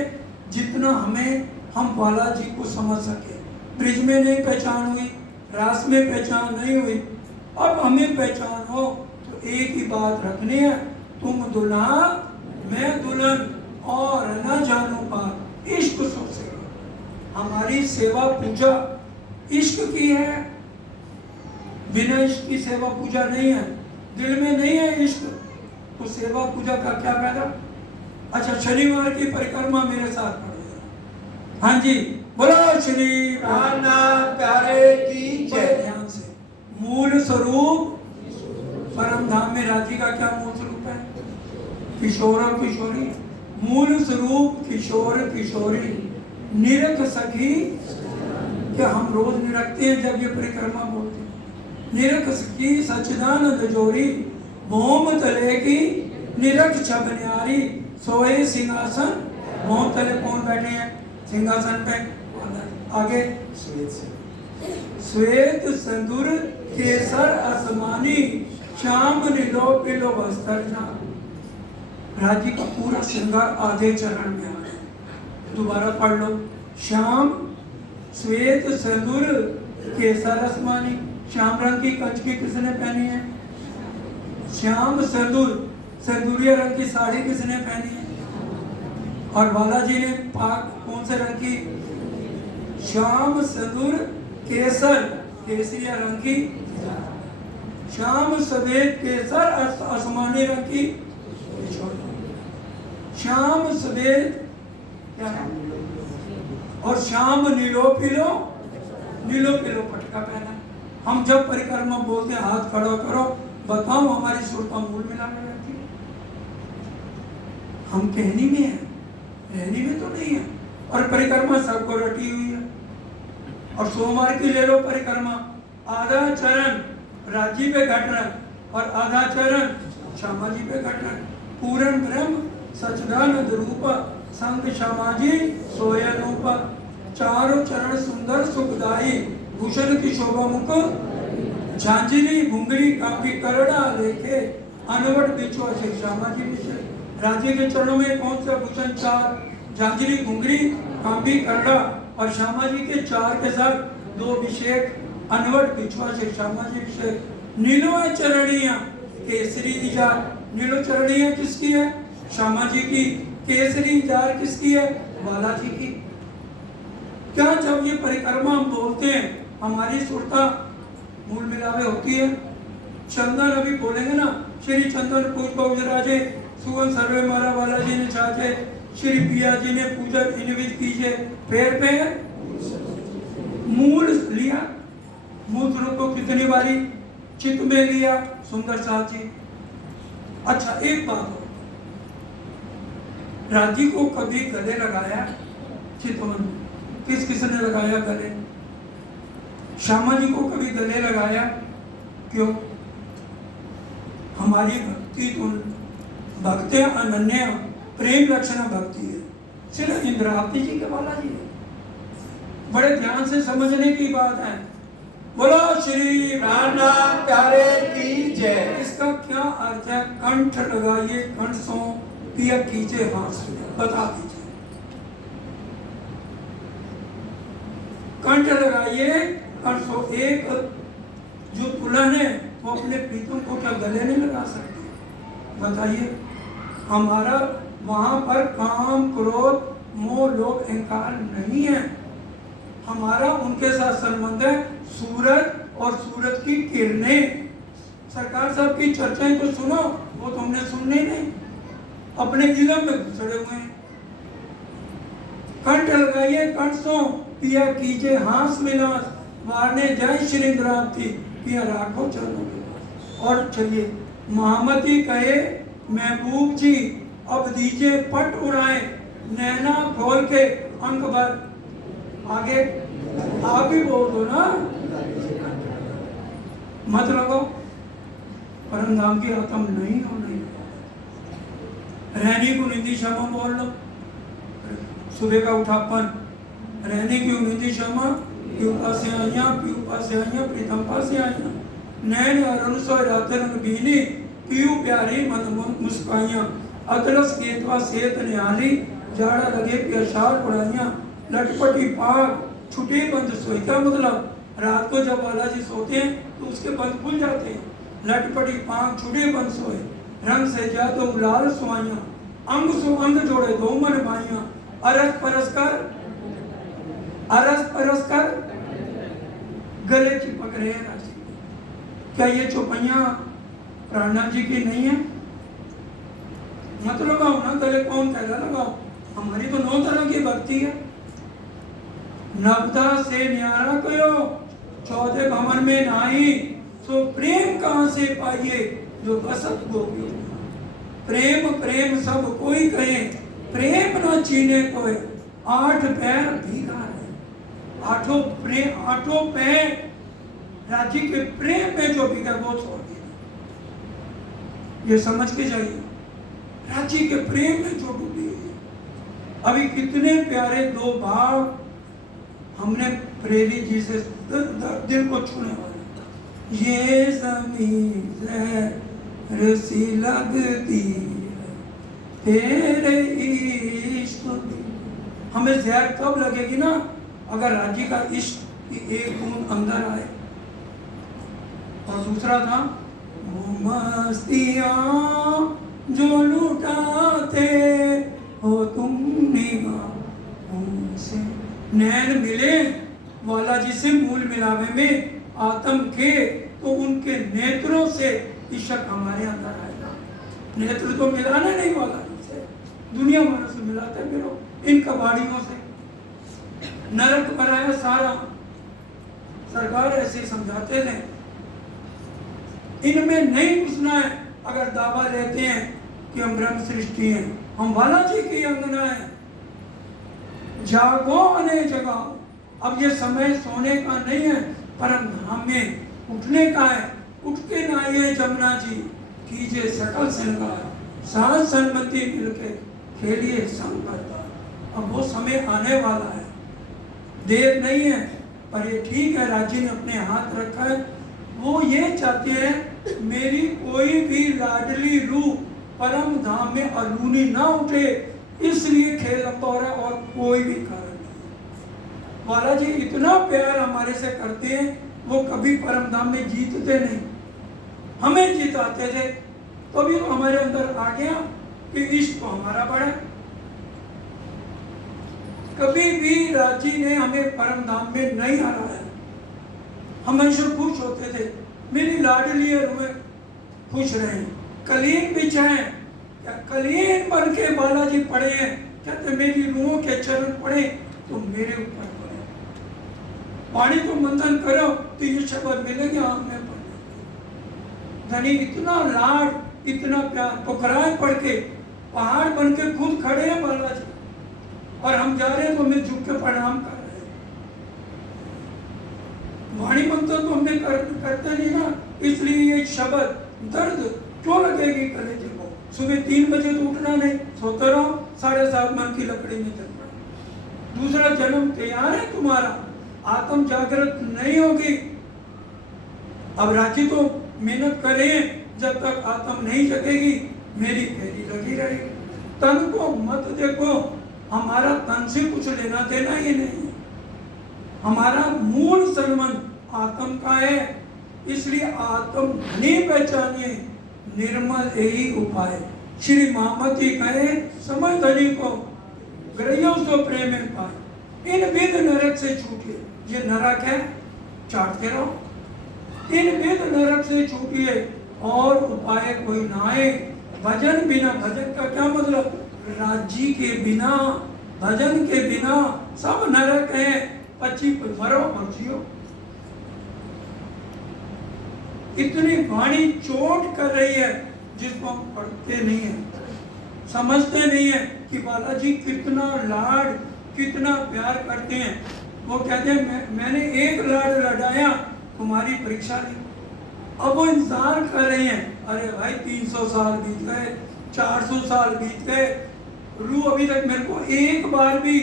जितना हम बालाजी को समझ सके। ब्रिज में नहीं पहचान हुई, रास में पहचान नहीं हुई, अब हमें पहचानो तो एक ही बात रखनी है, तुम दुल्हा मैं दुल्हन और न जानो पार, इश्क सो सेवा। हमारी सेवा पूजा इश्क की है, बिना इश्क की सेवा पूजा नहीं है। दिल में नहीं है इश्क तो सेवा पूजा का क्या फायदा। अच्छा, शनिवार की परिक्रमा मेरे साथ पढ़ो। हाँ जी, बोलो श्री राणा प्यारे की बड़े जय। ध्यान से। मूल स्वरूप परम धाम में राजी का क्या मूल स्वरूप है? किशोर और किशोरी। मूल स्वरूप किशोर किशोरी, निरख सखी। क्या हम रोज निरखते हैं जब ये परिक्रमा बोलते हैं? निरख सखी सच्चिदानंद जोरी, मोम तले की निरख छब न्यारी, सोए सिंहासन। मोम तले कौन बैठे हैं सिंहासन पे? आगे श्वेत संदूर केसर आसमानी, श्याम नीलो पीलो वस्त्र जान। राजी का पूरा श्रृंगार आधे चरण में आ है। दोबारा पढ़ लो। श्याम श्वेत संदूर केसर आसमानी। श्याम रंग की कंचकी किसने पहनी है? श्याम संदूर, संदूरिया रंग की साड़ी किसने पहनी है? और बालाजी ने पाक कौन से रंग की? श्याम संदूर केसर, केसरिया रंग की। श्याम सफेद केसर आसमानी रंग की। श्याम सफेद क्या है? और श्याम नीलो पीलो, नीलो पीलो पटका पहना। हम जब परिक्रमा बोलते हैं हाथ खड़ा करो, बताओ हमारी सुरता मूल मिला में रहती है। हम कहनी में है, रहनी में तो नहीं है। और परिक्रमा सबको रटी हुई है। और सोमवार की ले लो परिक्रमा, आधा चरण राजी पे घट रहा है और आधा चरण श्यामा जी पे घट रहा है। पूर्ण ब्रह्म सच्चिदानंद रूपा, संग श्यामा जी सोया रूपा। चारों चरण सुंदर सुखदाई, भूषण की शोभा मुख झांझरी घुंगरी काफी करड़ा लेके, अनवट बिछुआ से श्यामा जी विषय। राजे के चरणों में कौन सा भूषण? चार, झांझरी घुंगरी काफी करड़ा। और श्यामा जी के चार के साथ दो अभिषेक, अनवट बिछुआ से श्यामा जी विषय। नीलो चरणिया केसरी इजार। नीलो चरणिया किसकी है? श्यामा जी की। केसरी इजार किसकी है? बालाजी की। क्या जब ये परिक्रमा हम बोलते हैं हमारी सुरता मूल मिलावे होती है? चंदन अभी बोलेंगे ना, श्री चंदन पुष्प राजे सुगन सर्वे मारा बालाजी ने चाहे, श्री पिया जी ने पूजा इनवित कीजिए। पैर पे मूल लिया, मूल स्वरूप को कितनी बारी चित्त में लिया? सुंदर साथ जी। अच्छा, एक बात हो, राजी को कभी गले लगाया चितवन में? किस किसने लगाया गले? श्यामा जी को कभी गले लगाया? क्यों? हमारी भक्ति तो भक्ति अनन्य प्रेम लक्षण भक्ति है, सिर्फ इंद्रावती जी के बालाजी है। बड़े ध्यान से समझने की बात है। बोलो श्री राणा प्यारे की जय। इसका क्या अर्थ है? कंठ लगाइए कंठ सो पिया कीजिए हाथ से। बता दीजिए। कंठ लगाइए कंठ सो। एक जो दुल्हन है वो अपने प्रीतम को क्या गले नहीं लगा सकती? बताइए। हमारा वहां पर काम क्रोध मोह लोभ अहंकार नहीं है। हमारा उनके साथ संबंध है सूरज और सूरज की किरणें। सरकार साहब की चर्चाएं तो सुनो, वो तो हमने सुनने नहीं, अपने इलम में घुसड़े हुए हैं। कंठ लगाइए कंठ सो पिया कीजिए हाथ मिलास, वारने जय श्री इंद्रावती पिया राखो चलो। और चलिए, महामती कहे महबूब जी अब दीजिए पट उड़ाए, नैना खोल के अंक भर। आगे आप भी बोल दो ना, मत लगो। परम धाम की आत्म नहीं हो, नहीं रहने को निधि क्षमा बोल लो। सुबह का उठापन, रहने की निधि क्षमा, प्यू पास से आइया, प्यू पास से आइया, प्रीतम पास से आइया। नैन अरुण सो रात रंग बीनी, पीयू प्यारी मन मुस्काइया। अतरस केतवा सेत निहाली, जाड़ा लगे प्यासार उड़ाइया। लटपटी पाग छुटे बंद सोई। क्या मतलब? रात को जब बालाजी सोते हैं तो उसके बल खुल जाते हैं। लटपटी पांव छुड़े बन सोए, रंग से जादो लाल सुहाइयां, अंग सु अंग जोड़े दो मन माइयां, अरस परस कर गले चिपक रहे हैं राशि। क्या ये चौपैया प्राणनाथ जी की नहीं है? मत लगाओ ना गले, कौन कह रहा लगाओ, हमारी तो 9 तरह की भक्ति है। नवदा से न्यारा कयो 14 भवन में नाही, सो प्रेम कहाँ से पाइए जो बसत गोपी। प्रेम प्रेम सब कोई कहे, प्रेम न चीने कोई, 8 पैर भीगा है। 8 पैर राज्य के प्रेम में जो भीगा वो छोड़ दिया। ये समझ के जाइए, राज्य के प्रेम में जो डूबी है। अभी कितने प्यारे 2 भाव हमने प्रेरी जी से दिल को छूने वाले। ये ज़मीन रसी लगती है तेरे इश्क। हमें जहर कब लगेगी ना, अगर राज्य का इश्क की एक बूंद अंदर आए। और दूसरा था मस्तियाँ जो लुटाते हो तुम निगाहों से। नैन मिले वाला जी से मूल मिलावे में आत्म के, तो उनके नेत्रों से इश्क हमारे अंदर आएगा। नेत्र तो मिलाना नहीं वाला से, दुनिया वालों से मिलाते फिरो, इन कबाड़ियों से नरक बनाया सारा। सरकार ऐसे समझाते थे, इनमें नहीं घुसना है। अगर दावा लेते हैं कि हम ब्रह्म सृष्टि हैं, हम बालाजी की अंगना है। जागो अने जगाओ। अब ये समय सोने का नहीं है, परम धाम में उठने का है। उठ के नहाइए जमुना जी, कीजिए सकल श्रृंगार, साथ सन्मति मिलके खेलिए संपदा। अब वो समय आने वाला है, देर नहीं है। पर ये ठीक है, राज्य ने अपने हाथ रखा है। वो ये चाहते हैं मेरी कोई भी लाडली रूह परम धाम में अरूनी ना उठे, इसलिए खेल लंबा हो रहा है और कोई भी कारण नहीं। बालाजी इतना प्यार हमारे से करते हैं, वो कभी परम धाम में जीतते नहीं, हमें जिताते थे। तो भी हमारे अंदर आ गया कि इश्क तो हमारा बड़ा। कभी भी राजी ने हमें परम धाम में नहीं हराया। हम हमेशा खुश होते थे, मेरी लाडली है, रूहें खुश रहे। कलीन बिछाएं, क्या कलीन बन के बालाजी पड़े हैं, कहते मेरी रूहों के चरण पड़े तो मेरे ऊपर पड़े। पानी को मंथन करो तो ये शब्द मिलेंगे आम में पड़े। धनी इतना लाड, इतना प्यार, पोखराए पड़ के पहाड़ बन के खुद खड़े हैं बालाजी, और हम जा रहे हैं तो हमें झुक के प्रणाम कर रहे हैं। वाणी मंत्र तो हमने करते नहीं ना, इसलिए ये शब्द दर्द क्यों लगेगी कलेजे को। सुबह 3 बजे तो उठना नहीं, सोते रहो, 7:30 मन की लकड़ी में जल पड़े। दूसरा जन्म तैयार है तुम्हारा, आत्म जागृत नहीं होगी। अब रांची तो मेहनत करें, जब तक आत्म नहीं जगेगी मेरी फेरी लगी रहेगी। तन को मत देखो, हमारा तन से कुछ लेना देना ही नहीं है। हमारा मूल संबंध आत्म का है, इसलिए आत्म नहीं पहचानिए, निर्मल यही उपाय। श्री महामती कहे समझ धनी को ग्रहियों से प्रेम में पाए, इन विध नरक से छूटिए। ये नरक है, चाटते रहो। इन विध नरक से छूटिए और उपाय कोई ना आए। भजन बिना, भजन का क्या मतलब, राज्य के बिना, भजन के बिना सब नरक है। 25 मरो और जियो। इतनी वाणी चोट कर रही है जिसको हम पढ़ते नहीं है, समझते नहीं है कि बालाजी कितना लाड, कितना प्यार करते हैं। वो कहते हैं मैंने एक लाड लड़ाया, तुम्हारी परीक्षा ली। अब वो इंतजार कर रहे हैं, अरे भाई 300 साल बीत गए, 400 साल बीत गए, रूह अभी तक मेरे को एक बार भी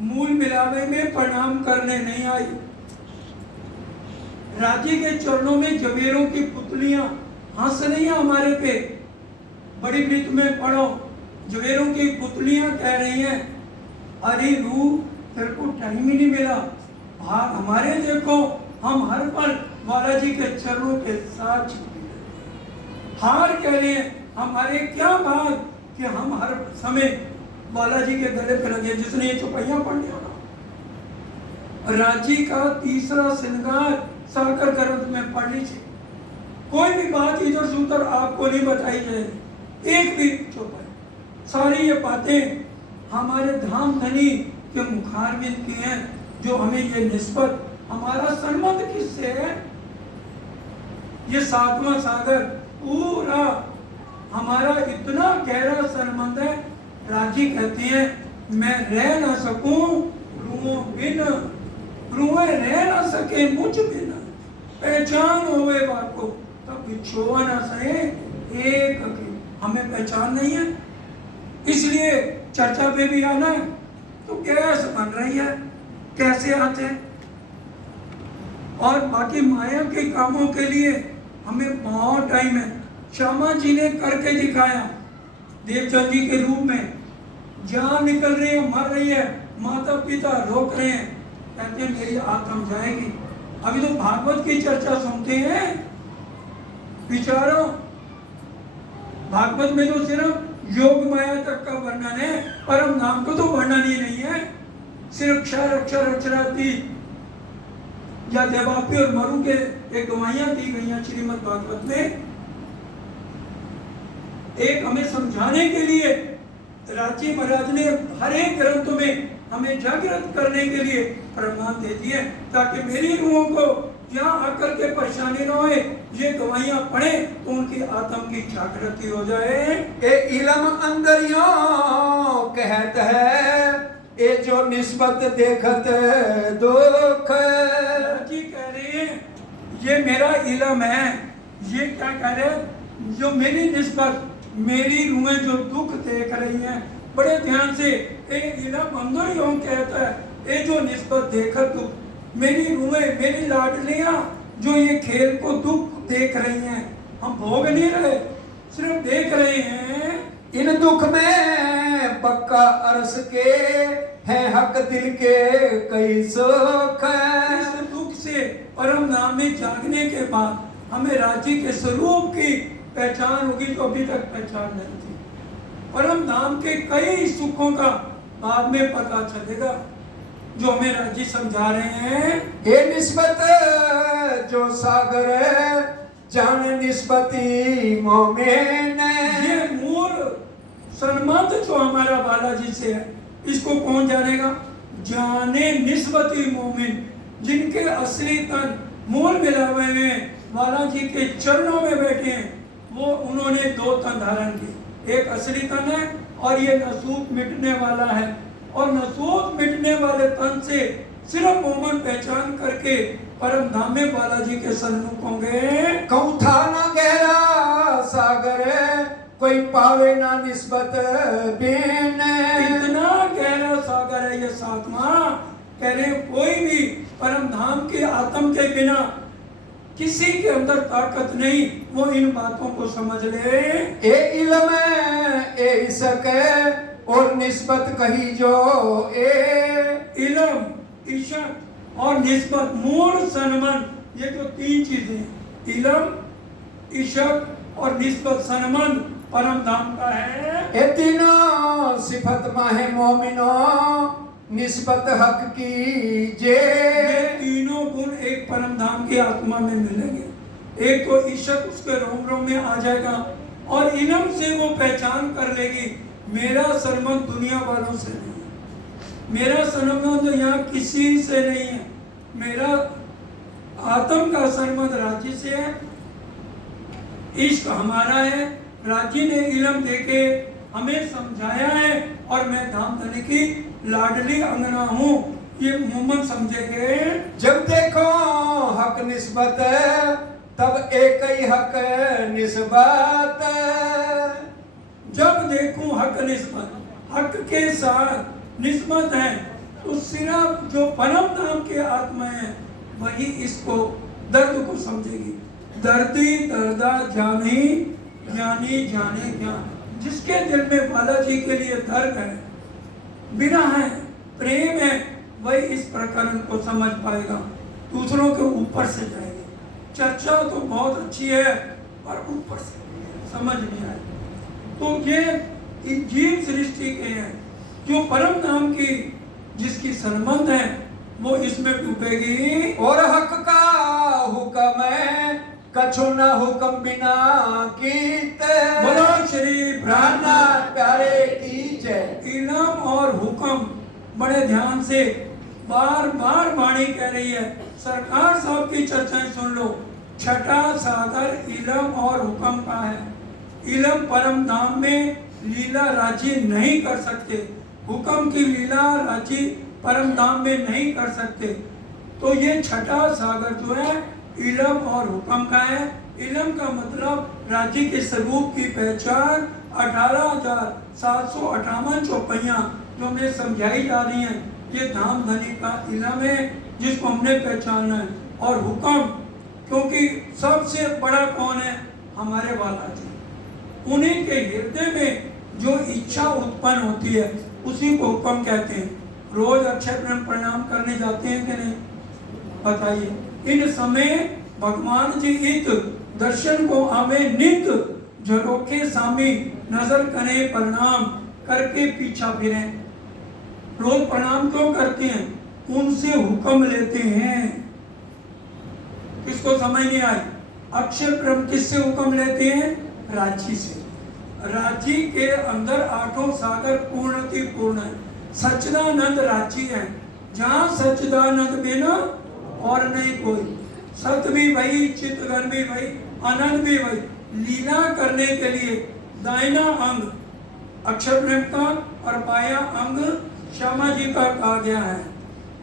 मूल मिलावे में प्रणाम करने नहीं आई। राजी के चरणों में जवेरों की पुतलियां हंस रही हैं हमारे पे। बड़ी वृत्त में पढ़ो, जवेरों की पुतलियां कह रही हैं, अरे रूह तेरे को टाइम ही नहीं मिला, भाग हमारे देखो हम हर पल बालाजी के चरणों के साथ चिपके रहे। हार कह रहे हैं, हमारे क्या बात कि हम हर समय बालाजी के गले पे लगे। जिसने ये चौपाइयां पढ़ लिया ना, राजी का तीसरा श्रृंगार साकर ग्रंथ में पढ़ लीजिए। कोई भी बात इधर से उधर आपको नहीं बताई जाएगी, एक भी चौपाई। सारी ये बातें हमारे धाम धनी के मुखारबिंद की हैं, जो हमें ये निस्बत, हमारा संबंध किससे है? ये सातवां सागर पूरा हमारा इतना गहरा संबंध है। राजी कहते हैं, मैं रह ना सकूं रूहों बिन, रूहें रह ना सके मुझ बिन, पहचान होवे बाको तब बिछोआ ना सहे एक की। हमें पहचान नहीं है, इसलिए चर्चा पे भी आना है तो गैस बन रही है, कैसे आते हैं। और बाकी माया के कामों के लिए हमें बहुत टाइम है। श्यामा जी ने करके दिखाया, देवचंद जी के रूप में। जान निकल रही है, मर रही है, माता पिता रोक रहे हैं, कहते हैं मेरी आत्मा जाएगी। अभी तो भागवत की चर्चा सुनते हैं, विचारो भागवत में तो सिर्फ योग माया तक का वर्णन है, परम नाम को तो वर्णन ही नहीं है। सिर्फ क्षर अक्षर अक्षराती या देवापी और मरु के एक गवाहियां दी गई हैं श्रीमद् भागवत में। एक हमें समझाने के लिए राजी महाराज ने हर एक ग्रंथ में हमें जागृत करने के लिए प्रमाण दे दिए, ताकि मेरी रूहों को यहाँ आकर के परेशानी न होए। ये गवाहियां पढ़े तो उनकी आत्म की जागृति हो जाए। ए इलम अंदरियों कहत है, ए जो निस्बत देखत दुख। जी कह रहे हैं, ये मेरा इलम है। ये क्या कह रहे हैं? जो मेरी निस्बत, मेरी रूहें जो दुख देख रही हैं, बड़े ध्यान से, ए इलम अंदरियों कहता है, ए जो निस्बत देखत दुख। मेरी रूहें, मेरी लाडलियां जो ये खेल को दुख देख रही हैं, हम भोग नहीं रहे, सिर्फ देख रहे हैं। इन दुख में पक्का अरस के है हक दिल के कई सुख। इस दुख से परम नाम में जागने के बाद हमें राजी के स्वरूप की पहचान होगी, जो अभी तक पहचान नहीं थी। परम नाम के कई सुखों का बाद में पता चलेगा, जो हमें राजी समझा रहे हैं। ये निस्बत जो सागर जान निस्बती मोमेन। ये मूल संबंध जो हमारा बालाजी से है, इसको कौन जानेगा? जाने निस्बती मोमिन, जिनके असली तन मूल मिला हुए हैं, बालाजी के चरणों में बैठे हैं, वो उन्होंने दो तन धारण किए। एक असली तन है और ये नसूक मिटने वाला है। और नसूक मिटने वाले तन से सिर्फ मोमन पहचान करके परम धाम में बालाजी के सन्मुख होंगे। कहूँ था ना गहरा सागर कोई पावे ना निस्बत बिन। इतना गहरा सागर है ये सातवां। कह रहे कोई भी परम धाम के आत्म के बिना किसी के अंदर ताकत नहीं, वो इन बातों को समझ ले। ए इल्म ए इसक और निस्बत कही जो ए इल्म, इशक और निस्बत, मूल सनमन, ये जो तीन चीजें हैं, इल्म, इशक और निस्बत, सनमन परम धाम का है। ए तीनों सिफत माहे मोमिनो निस्बत हक की जे। ये तीनों गुण एक परम धाम की आत्मा में मिलेंगे। एक तो इशक उसके रोम रोम में आ जाएगा और इल्म से वो पहचान कर लेगी, मेरा संबंध दुनिया वालों से नहीं है, मेरा संबंध यहाँ किसी से नहीं है, मेरा आत्म का संबंध राजी से है, इश्क हमारा है। राजी ने इल्म देके हमें समझाया है और मैं धाम धनी की लाडली अंगना हूँ, ये मोमन समझेंगे। जब देखो हक निस्बत तब एक ही हक निस्बत। जब देखूं हक निस्बत, हक के साथ निस्बत है, तो सिर्फ जो परम नाम के आत्मा है वही इसको दर्द को समझेगी। दर्दी दर्दा जानी, ज्ञानी जाने ज्ञान। जिसके दिल में बालाजी के लिए दर्द है, बिना है, प्रेम है, वही इस प्रकरण को समझ पाएगा। दूसरों के ऊपर से जाएंगे। चर्चा तो बहुत अच्छी है पर ऊपर से समझ नहीं आए। तो ये जीव सृष्टि के हैं जो परम धाम की जिसकी संबंध है वो इसमें डूबेगी। और हक का हुक्म है कछु न हुक्म बिना कीते। बोलो श्री प्राणा प्यारे की जय। इलम और हुक्म बड़े ध्यान से बार बार वाणी कह रही है। सरकार साहब की चर्चाएं सुन लो। छठा सागर इलम और हुक्म का है। इलम परम धाम में लीला राजी नहीं कर सकते, हुक्म की लीला राजी परम धाम में नहीं कर सकते। तो ये छठा सागर जो है इलम और हुक्म का है। इलम का मतलब राज्य के स्वरूप की पहचान 18,758 चौपाइयाँ जो हमें समझाई जा रही हैं, ये धाम धनी का इलम है जिसको हमने पहचाना है। और हुक्म क्योंकि सबसे बड़ा कौन है? हमारे वाला जी। उन्हीं के हृदय में जो इच्छा उत्पन्न होती है उसी को हुक्म कहते हैं। रोज अक्षय प्रणाम करने जाते हैं कि नहीं? बताइए। इन समय भगवान जी इत दर्शन को आवे नित, झरोखे सामी नजर करें प्रणाम करके पीछा फिरें। रोज प्रणाम क्यों करते हैं? उनसे हुक्म लेते हैं। किसको समझ नहीं आई? अक्षर ब्रह्म किससे हुक्म लेते हैं? रांची से। रांची के अंदर आठों सागर पूर्णति पूर्ण है। सच्चिदानंद रांची है, जहाँ सच्चिदानंद बिना और नहीं कोई। सत भी वही, चित्तघर भी वही, आनंद भी वही। लीला करने के लिए दाहिना अंग अक्षर ब्रह्म का और बायां अंग श्यामा जी का कहा गया है।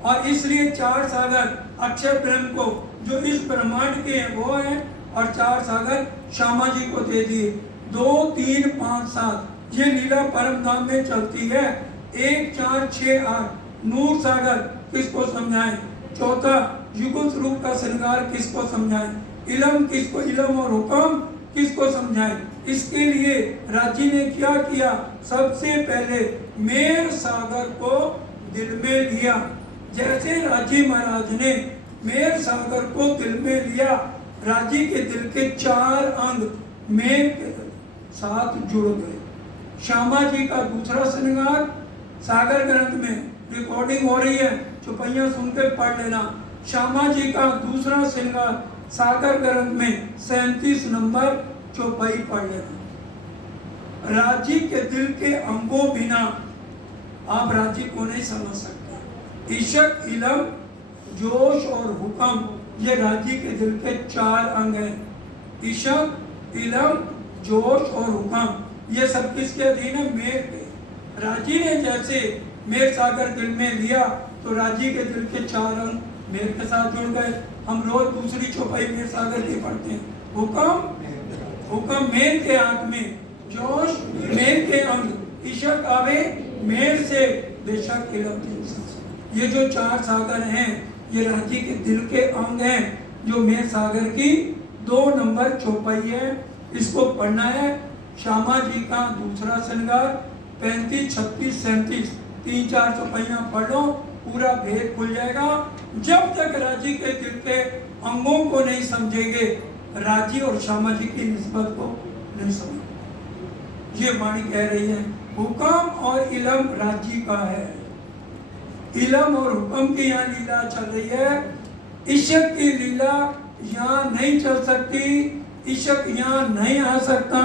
और इसलिए चार सागर अक्षर ब्रह्म को जो इस ब्रह्मांड के हैं वो है, और चार सागर श्यामा जी को दे दिए। 2, 3, 5, 7 ये लीला परम धाम में चलती है। 1, 4, 6, 8 नूर सागर किसको समझाएं? चौथा युगल रूप का श्रृंगार किसको समझाएं? इलम किसको, इलम और हुक्म किसको समझाएं? इसके लिए राजी ने क्या किया? सबसे पहले मेर सागर को दिल में लिया। जैसे राजी महाराज ने मेर सागर को दिल में लिया, राजी के दिल के 4 अंग मेर के साथ जुड़ गए। श्यामा जी का दूसरा श्रृंगार सागर ग्रंथ में रिकॉर्डिंग हो रही है, चौपाइयाँ सुन के पढ़ लेना। श्यामा जी का दूसरा श्रृंगार सागर ग्रंथ में 37 नंबर चौपाई पढ़ लेना। राजी के दिल के अंगों बिना आप राजी को नहीं समझ सकते। इशक, इलम, जोश और हुक्म ये राजी के दिल के 4 अंग हैं। इशक, इलम, जोश और हुक्म ये सब किसके अधीन है? मेर के। राजी ने जैसे मेर सागर दिल में लिया तो राजी के दिल के 4 अंग मेर के साथ जुड़ गए। हम रोज दूसरी चौपाई मेर सागर की पढ़ते हैं। हुक्म मेर के हाथ में, जोश मेर के अंग, इशक आवे मेर से, बेशक इलम से। ये जो 4 सागर हैं ये राजी के दिल के अंग हैं जो मेर सागर की 2 नंबर चौपाई है। इसको पढ़ना है। श्यामा जी का दूसरा श्रृंगार 35, 36, 37 3-4 चौपाइयाँ पढ़ लो, पूरा भेद खुल जाएगा। जब तक राजी के दिल के अंगों को नहीं समझेंगे, राजी और श्यामा जी की निस्बत को नहीं समझेंगे। ये वाणी कह रही है। हुक्म और इलम राजी का है। इलम और हुक्म की यहाँ लीला चल रही है। इशक की लीला यहाँ नहीं चल सकती, इशक यहाँ नहीं आ सकता,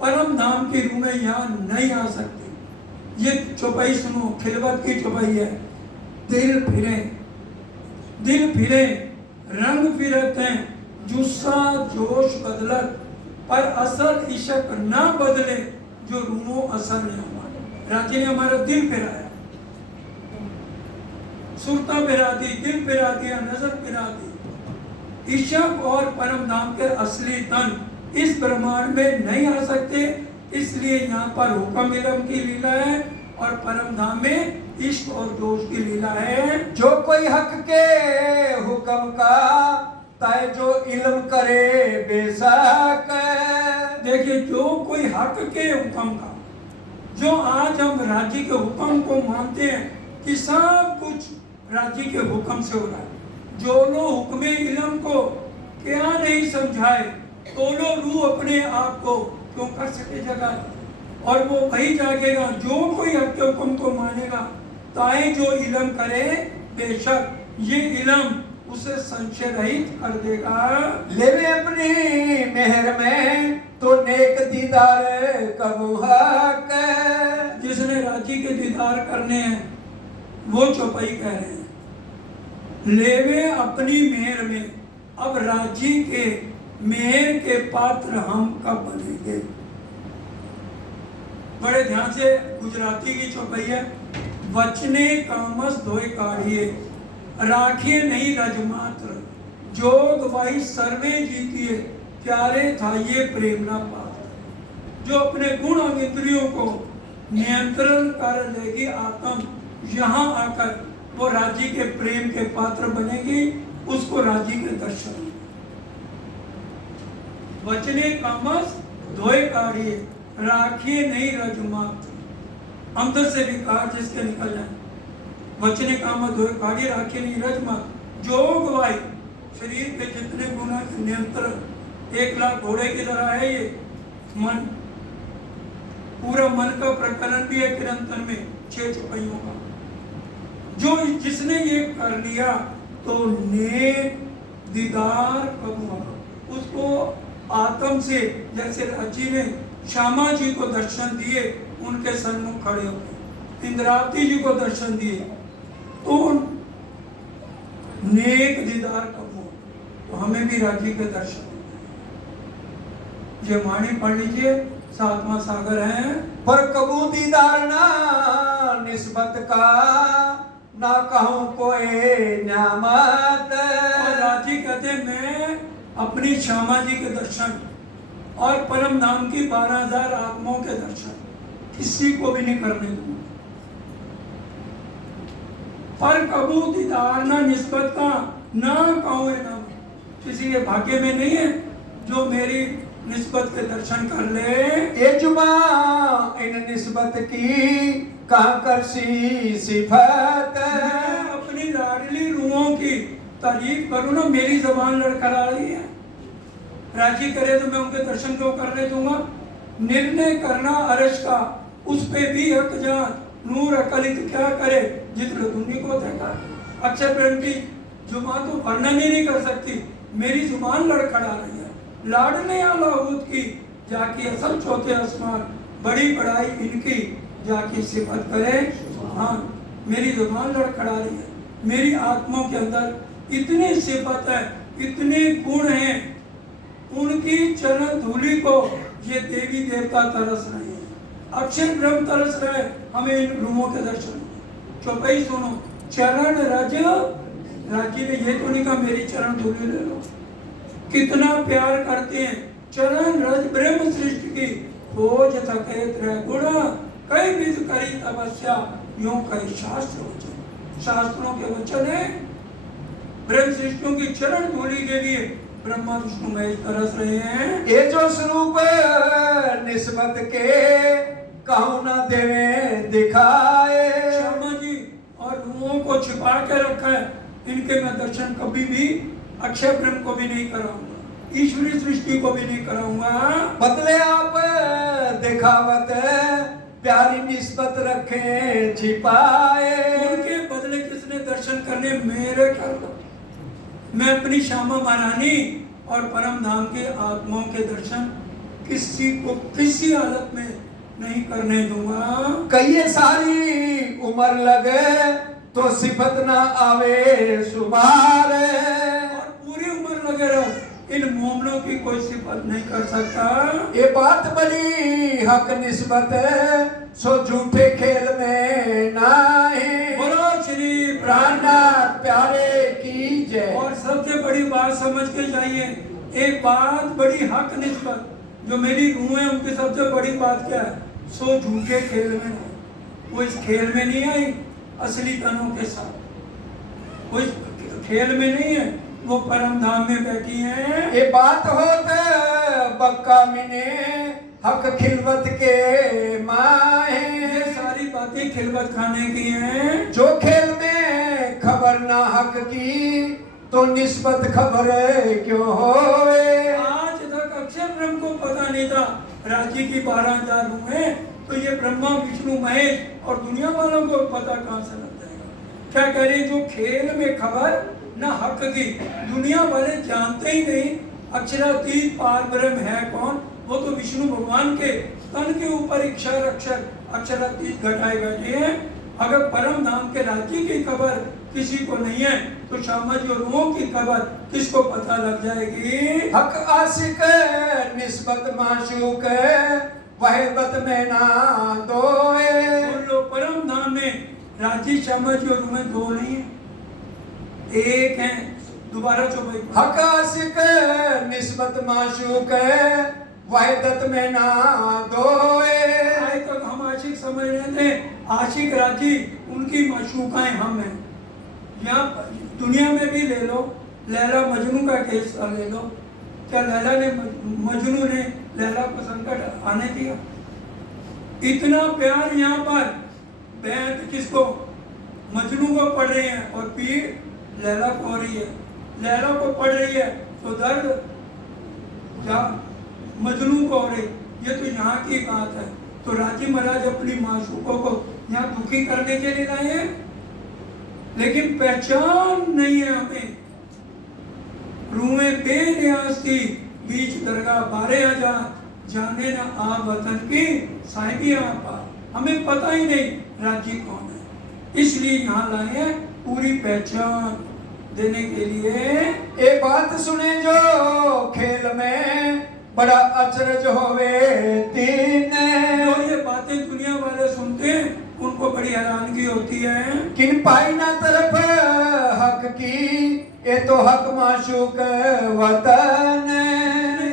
परम धाम की रूह में यहाँ नहीं आ सकती। ये चौपाई सुनो, खिलवत की चौपाई है। दिल फिरे रंग फिरत हैं, जुस्सा जोश बदलत, पर असल इशक ना बदले जो रूमो असर ने हमारा। राजी ने हमारा दिल फिराया, सुरता फिरा दी, दिल फिरा दिया, नजर फिरा दी। इशक और परम धाम के असली तन इस ब्रह्मांड में नहीं आ सकते, इसलिए यहाँ पर हुक्म इलम की लीला है और परम धाम में इश्क और जोश की लीला है। जो कोई हक के हुक्म का तय जो इल्म करे बेशक। देखिए, जो कोई हक के हुक्म का, जो आज हम राजी के हुक्म को मानते हैं कि सब कुछ राजी के हुक्म से हो रहा है, जो लोग हुक्मे इलम को क्या नहीं समझाए, तोलो रू अपने आप को क्यों कर सके जगह। और वो वही जागेगा जो कोई हक के हुक्म को मानेगा, ताए जो इलम करे बेशक ये इलम उसे संशय रहित कर देगा। लेवे अपनी मेहर में तो नेक दीदार कबू हक। जिसने राजी के दीदार करने हैं वो चौपाई कह रहे हैं, लेवे अपनी मेहर में। अब राजी के मेहर के पात्र हम कब बनेंगे? बड़े ध्यान से गुजराती की चौपाई है। वचने कामस धोए काढ़िए, राखिए नहीं रजमात्र, जोग भाई सर्वे जीतिए, प्यारे था ये प्रेम ना पात्र। जो अपने गुण और इंद्रियों को नियंत्रण कर लेगी आत्म, यहाँ आकर वो राजी के प्रेम के पात्र बनेगी, उसको राजी के दर्शन। वचने कामस धोए काढ़िए, राखिए नहीं रजमात्र। अंदर से विकार जिसके निकल जाए। वचने काम धोए काढ़िए, राखिए नहीं रजमात्र। जोग वाई शरीर के जितने गुण नियंत्रण, 1,00,000 घोड़े की तरह है ये मन। पूरा मन का प्रकरण भी है किरंतन में 6 चौपाइयों का। जो जिसने ये कर लिया तो नेक दीदार कबूआ, उसको आत्म से, जैसे राजी ने श्यामा जी को दर्शन दिए, उनके सन्मुख खड़े होकर इंद्रावती जी को दर्शन दिए, तो नेक दीदार कबूआ, तो हमें भी राजी के दर्शन। ये वाणी पढ़ लीजिए, 7वां सागर है। पर कबू दीदार ना निस्बत का, ना कहूँ कोई न्यामत। और राजी कहते हैं मैं अपनी श्यामा जी के दर्शन और परम धाम की 12,000 आत्माओं के दर्शन किसी को भी नहीं करने दूंगा। पर कबू दीदार ना निस्बत का, ना कहूँ ना, किसी के भाग्य में नहीं है जो मेरी निस्बत के दर्शन कर ले। ये जुबा इन निस्बत की कहाँ कर सी सिफत। मैं अपनी लाडली रूहों की तारीफ करूँ ना, मेरी जबान लड़खड़ा रही है। राजी करे तो मैं उनके दर्शन क्यों करने दूंगा। निर्णय करना अर्श का, उस पे भी हक जान, नूर अकलित क्या करे जित लदुनी को देखा। अक्षय प्रेम की जुबान तो वर्णन ही नहीं कर सकती, मेरी जुबान लड़खड़ा रही है। लाडने आलाहूत की जाकी असल चौथे आसमान, बड़ी बड़ाई इनकी जाकी सिफत करे। हाँ, मेरी जुबान लड़खड़ा रही है। मेरी आत्मा के अंदर इतनी सिफत है, इतने गुण हैं, उनकी चरण धूलि को ये देवी देवता तरस रहे हैं। अक्षर ब्रह्म तरस रहे, हमें इन रूहों के दर्शन। चौपाई सुनो, चरण रज राजी ने ये तो नहीं कहा मेरी चरण धूलि ले लो। कितना प्यार करते हैं। चरण रज ब्रह्म सृष्टि की, खोज थके त्रैगुण, कई विध करी तपस्या, यूं कई शास्त्र वचन। शास्त्रों के वचन है, ब्रह्म सृष्टियों की चरण धूलि के लिए ब्रह्मा विष्णु महेश तरस रहे हैं। ये जो स्वरूप निस्बत के कहूँ ना देवे दिखाए। शर्मा जी और रूहों को छिपा के रखा है, इनके मैं दर्शन कभी भी अक्षय ब्रह्म को भी नहीं कराऊंगा, ईश्वरी सृष्टि को भी नहीं कराऊंगा। बदले आप दिखावत प्यारी निस्बत रखे छिपाए। उनके बदले किसने दर्शन करने, मेरे कर दो। मैं अपनी श्यामा महारानी और परम धाम के आत्माओं के दर्शन किसी को किसी हालत में नहीं करने दूंगा। कई सारी उम्र लगे तो सिफत ना आवे सुमार। और पूरी उम्र लगे रहो, इन मोमनों की कोई सिफत नहीं कर सकता। ये बात बड़ी हक निस्बत सो झूठे खेल में नाही। बोलो श्री प्राणनाथ प्यारे की जय। और सबसे बड़ी बात समझ के जाइए, एक बात बड़ी हक निस्बत, जो मेरी रूह है उनकी सबसे बड़ी बात क्या है, सो झूठे खेल में नहीं। वो इस खेल में नहीं आई असली तनों के साथ, वो इस खेल में नहीं है, वो परम धाम में बैठी हैं। ये बात होते बक्का मिने हक खिलवत के माहे। ये सारी बातें खिलवत खाने की हैं। जो खेल में खबर ना हक की तो निस्बत खबर क्यों होवे। आज तक अक्षर ब्रह्म को पता नहीं था राज्य की 12,000 रूह हैं, तो ये ब्रह्मा विष्णु महेश और दुनिया वालों को पता कहाँ से लग जाएगा। क्या कह रहे, जो खेल में खबर न हक की, दुनिया वाले जानते ही नहीं अक्षरातीत पार ब्रह्म है कौन। वो तो विष्णु भगवान के तन के ऊपर अक्षर अक्षर अक्षरातीत घटाए बैठे हैं। अगर परम धाम के राज्य की खबर किसी को नहीं है तो शामा जी और रूहों की खबर किसको पता लग जाएगी। हक आशिक निस्बत माशूक वहबत में ना दोए। उन लोग परम धाम में राज्य शामा जी और रूहें दो नहीं है, एक है। दोबारा चौपाई हक आशिक निस्बत माशूक वहदत में ना दोए। आज तक हम आशिक समझ रहे थे, आशिक राजी उनकी माशूकाएं हम हैं। यहाँ दुनिया में भी ले लो, लैला मजनू का केस ले लो, क्या लैला ने मजनू ने लैला को संकट आने दिया? इतना प्यार यहाँ पर बैत किसको, मजनू को पड़ रही है और पीड़ लैला को हो रही है। लैला को पड़ रही है तो दर्द क्या मजनू को हो रही। ये तो यहाँ की बात है। तो राजी महाराज अपनी माशूकों को यहाँ दुखी करने के लिए लाए हैं, लेकिन पहचान नहीं है हमें। रूहें बेनियाज थी बीच दरगाह 12,000 जाने ना आ वतन की साहिबिया पा। हमें पता ही नहीं राजी कौन है, इसलिए यहाँ लाए हैं पूरी पहचान देने के लिए। ये बात सुने जो खेल में बड़ा अचरज होवे तीन। और ये बातें दुनिया वाले सुनते हैं, उनको बड़ी हैरानगी होती है। किन पाई ना तरफ हक की, ये तो हक माशूक वतन।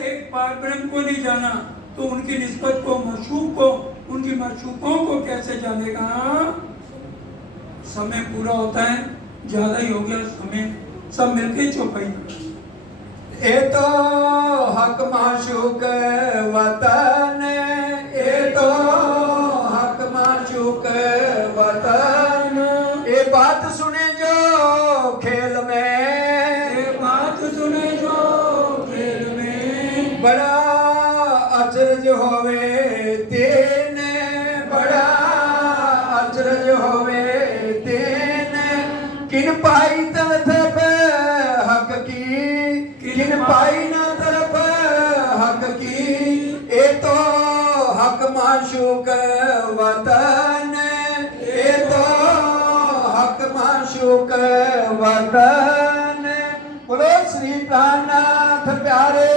एक पार ब्रह्म को नहीं जाना तो उनकी निस्बत को, माशूक को, उनकी माशूकों को कैसे जानेगा। समय पूरा होता है, ज्यादा ही हो गया समय, सब मिलके चौपाई। ये तो हक माशूक वतन, ये तो हक माशूक वतन। ये बात सुने जो खेल में, ये बात सुने जो खेल में बड़ा अचरज होवे तेन, बड़ा अचरज होवे तेन। किन पाई तरफ हक की, किन पाई ना तरफ हक की, ये तो हक माशूक वतन, ये तो हक माशूक वतन। बोलो श्री प्राणनाथ प्यारे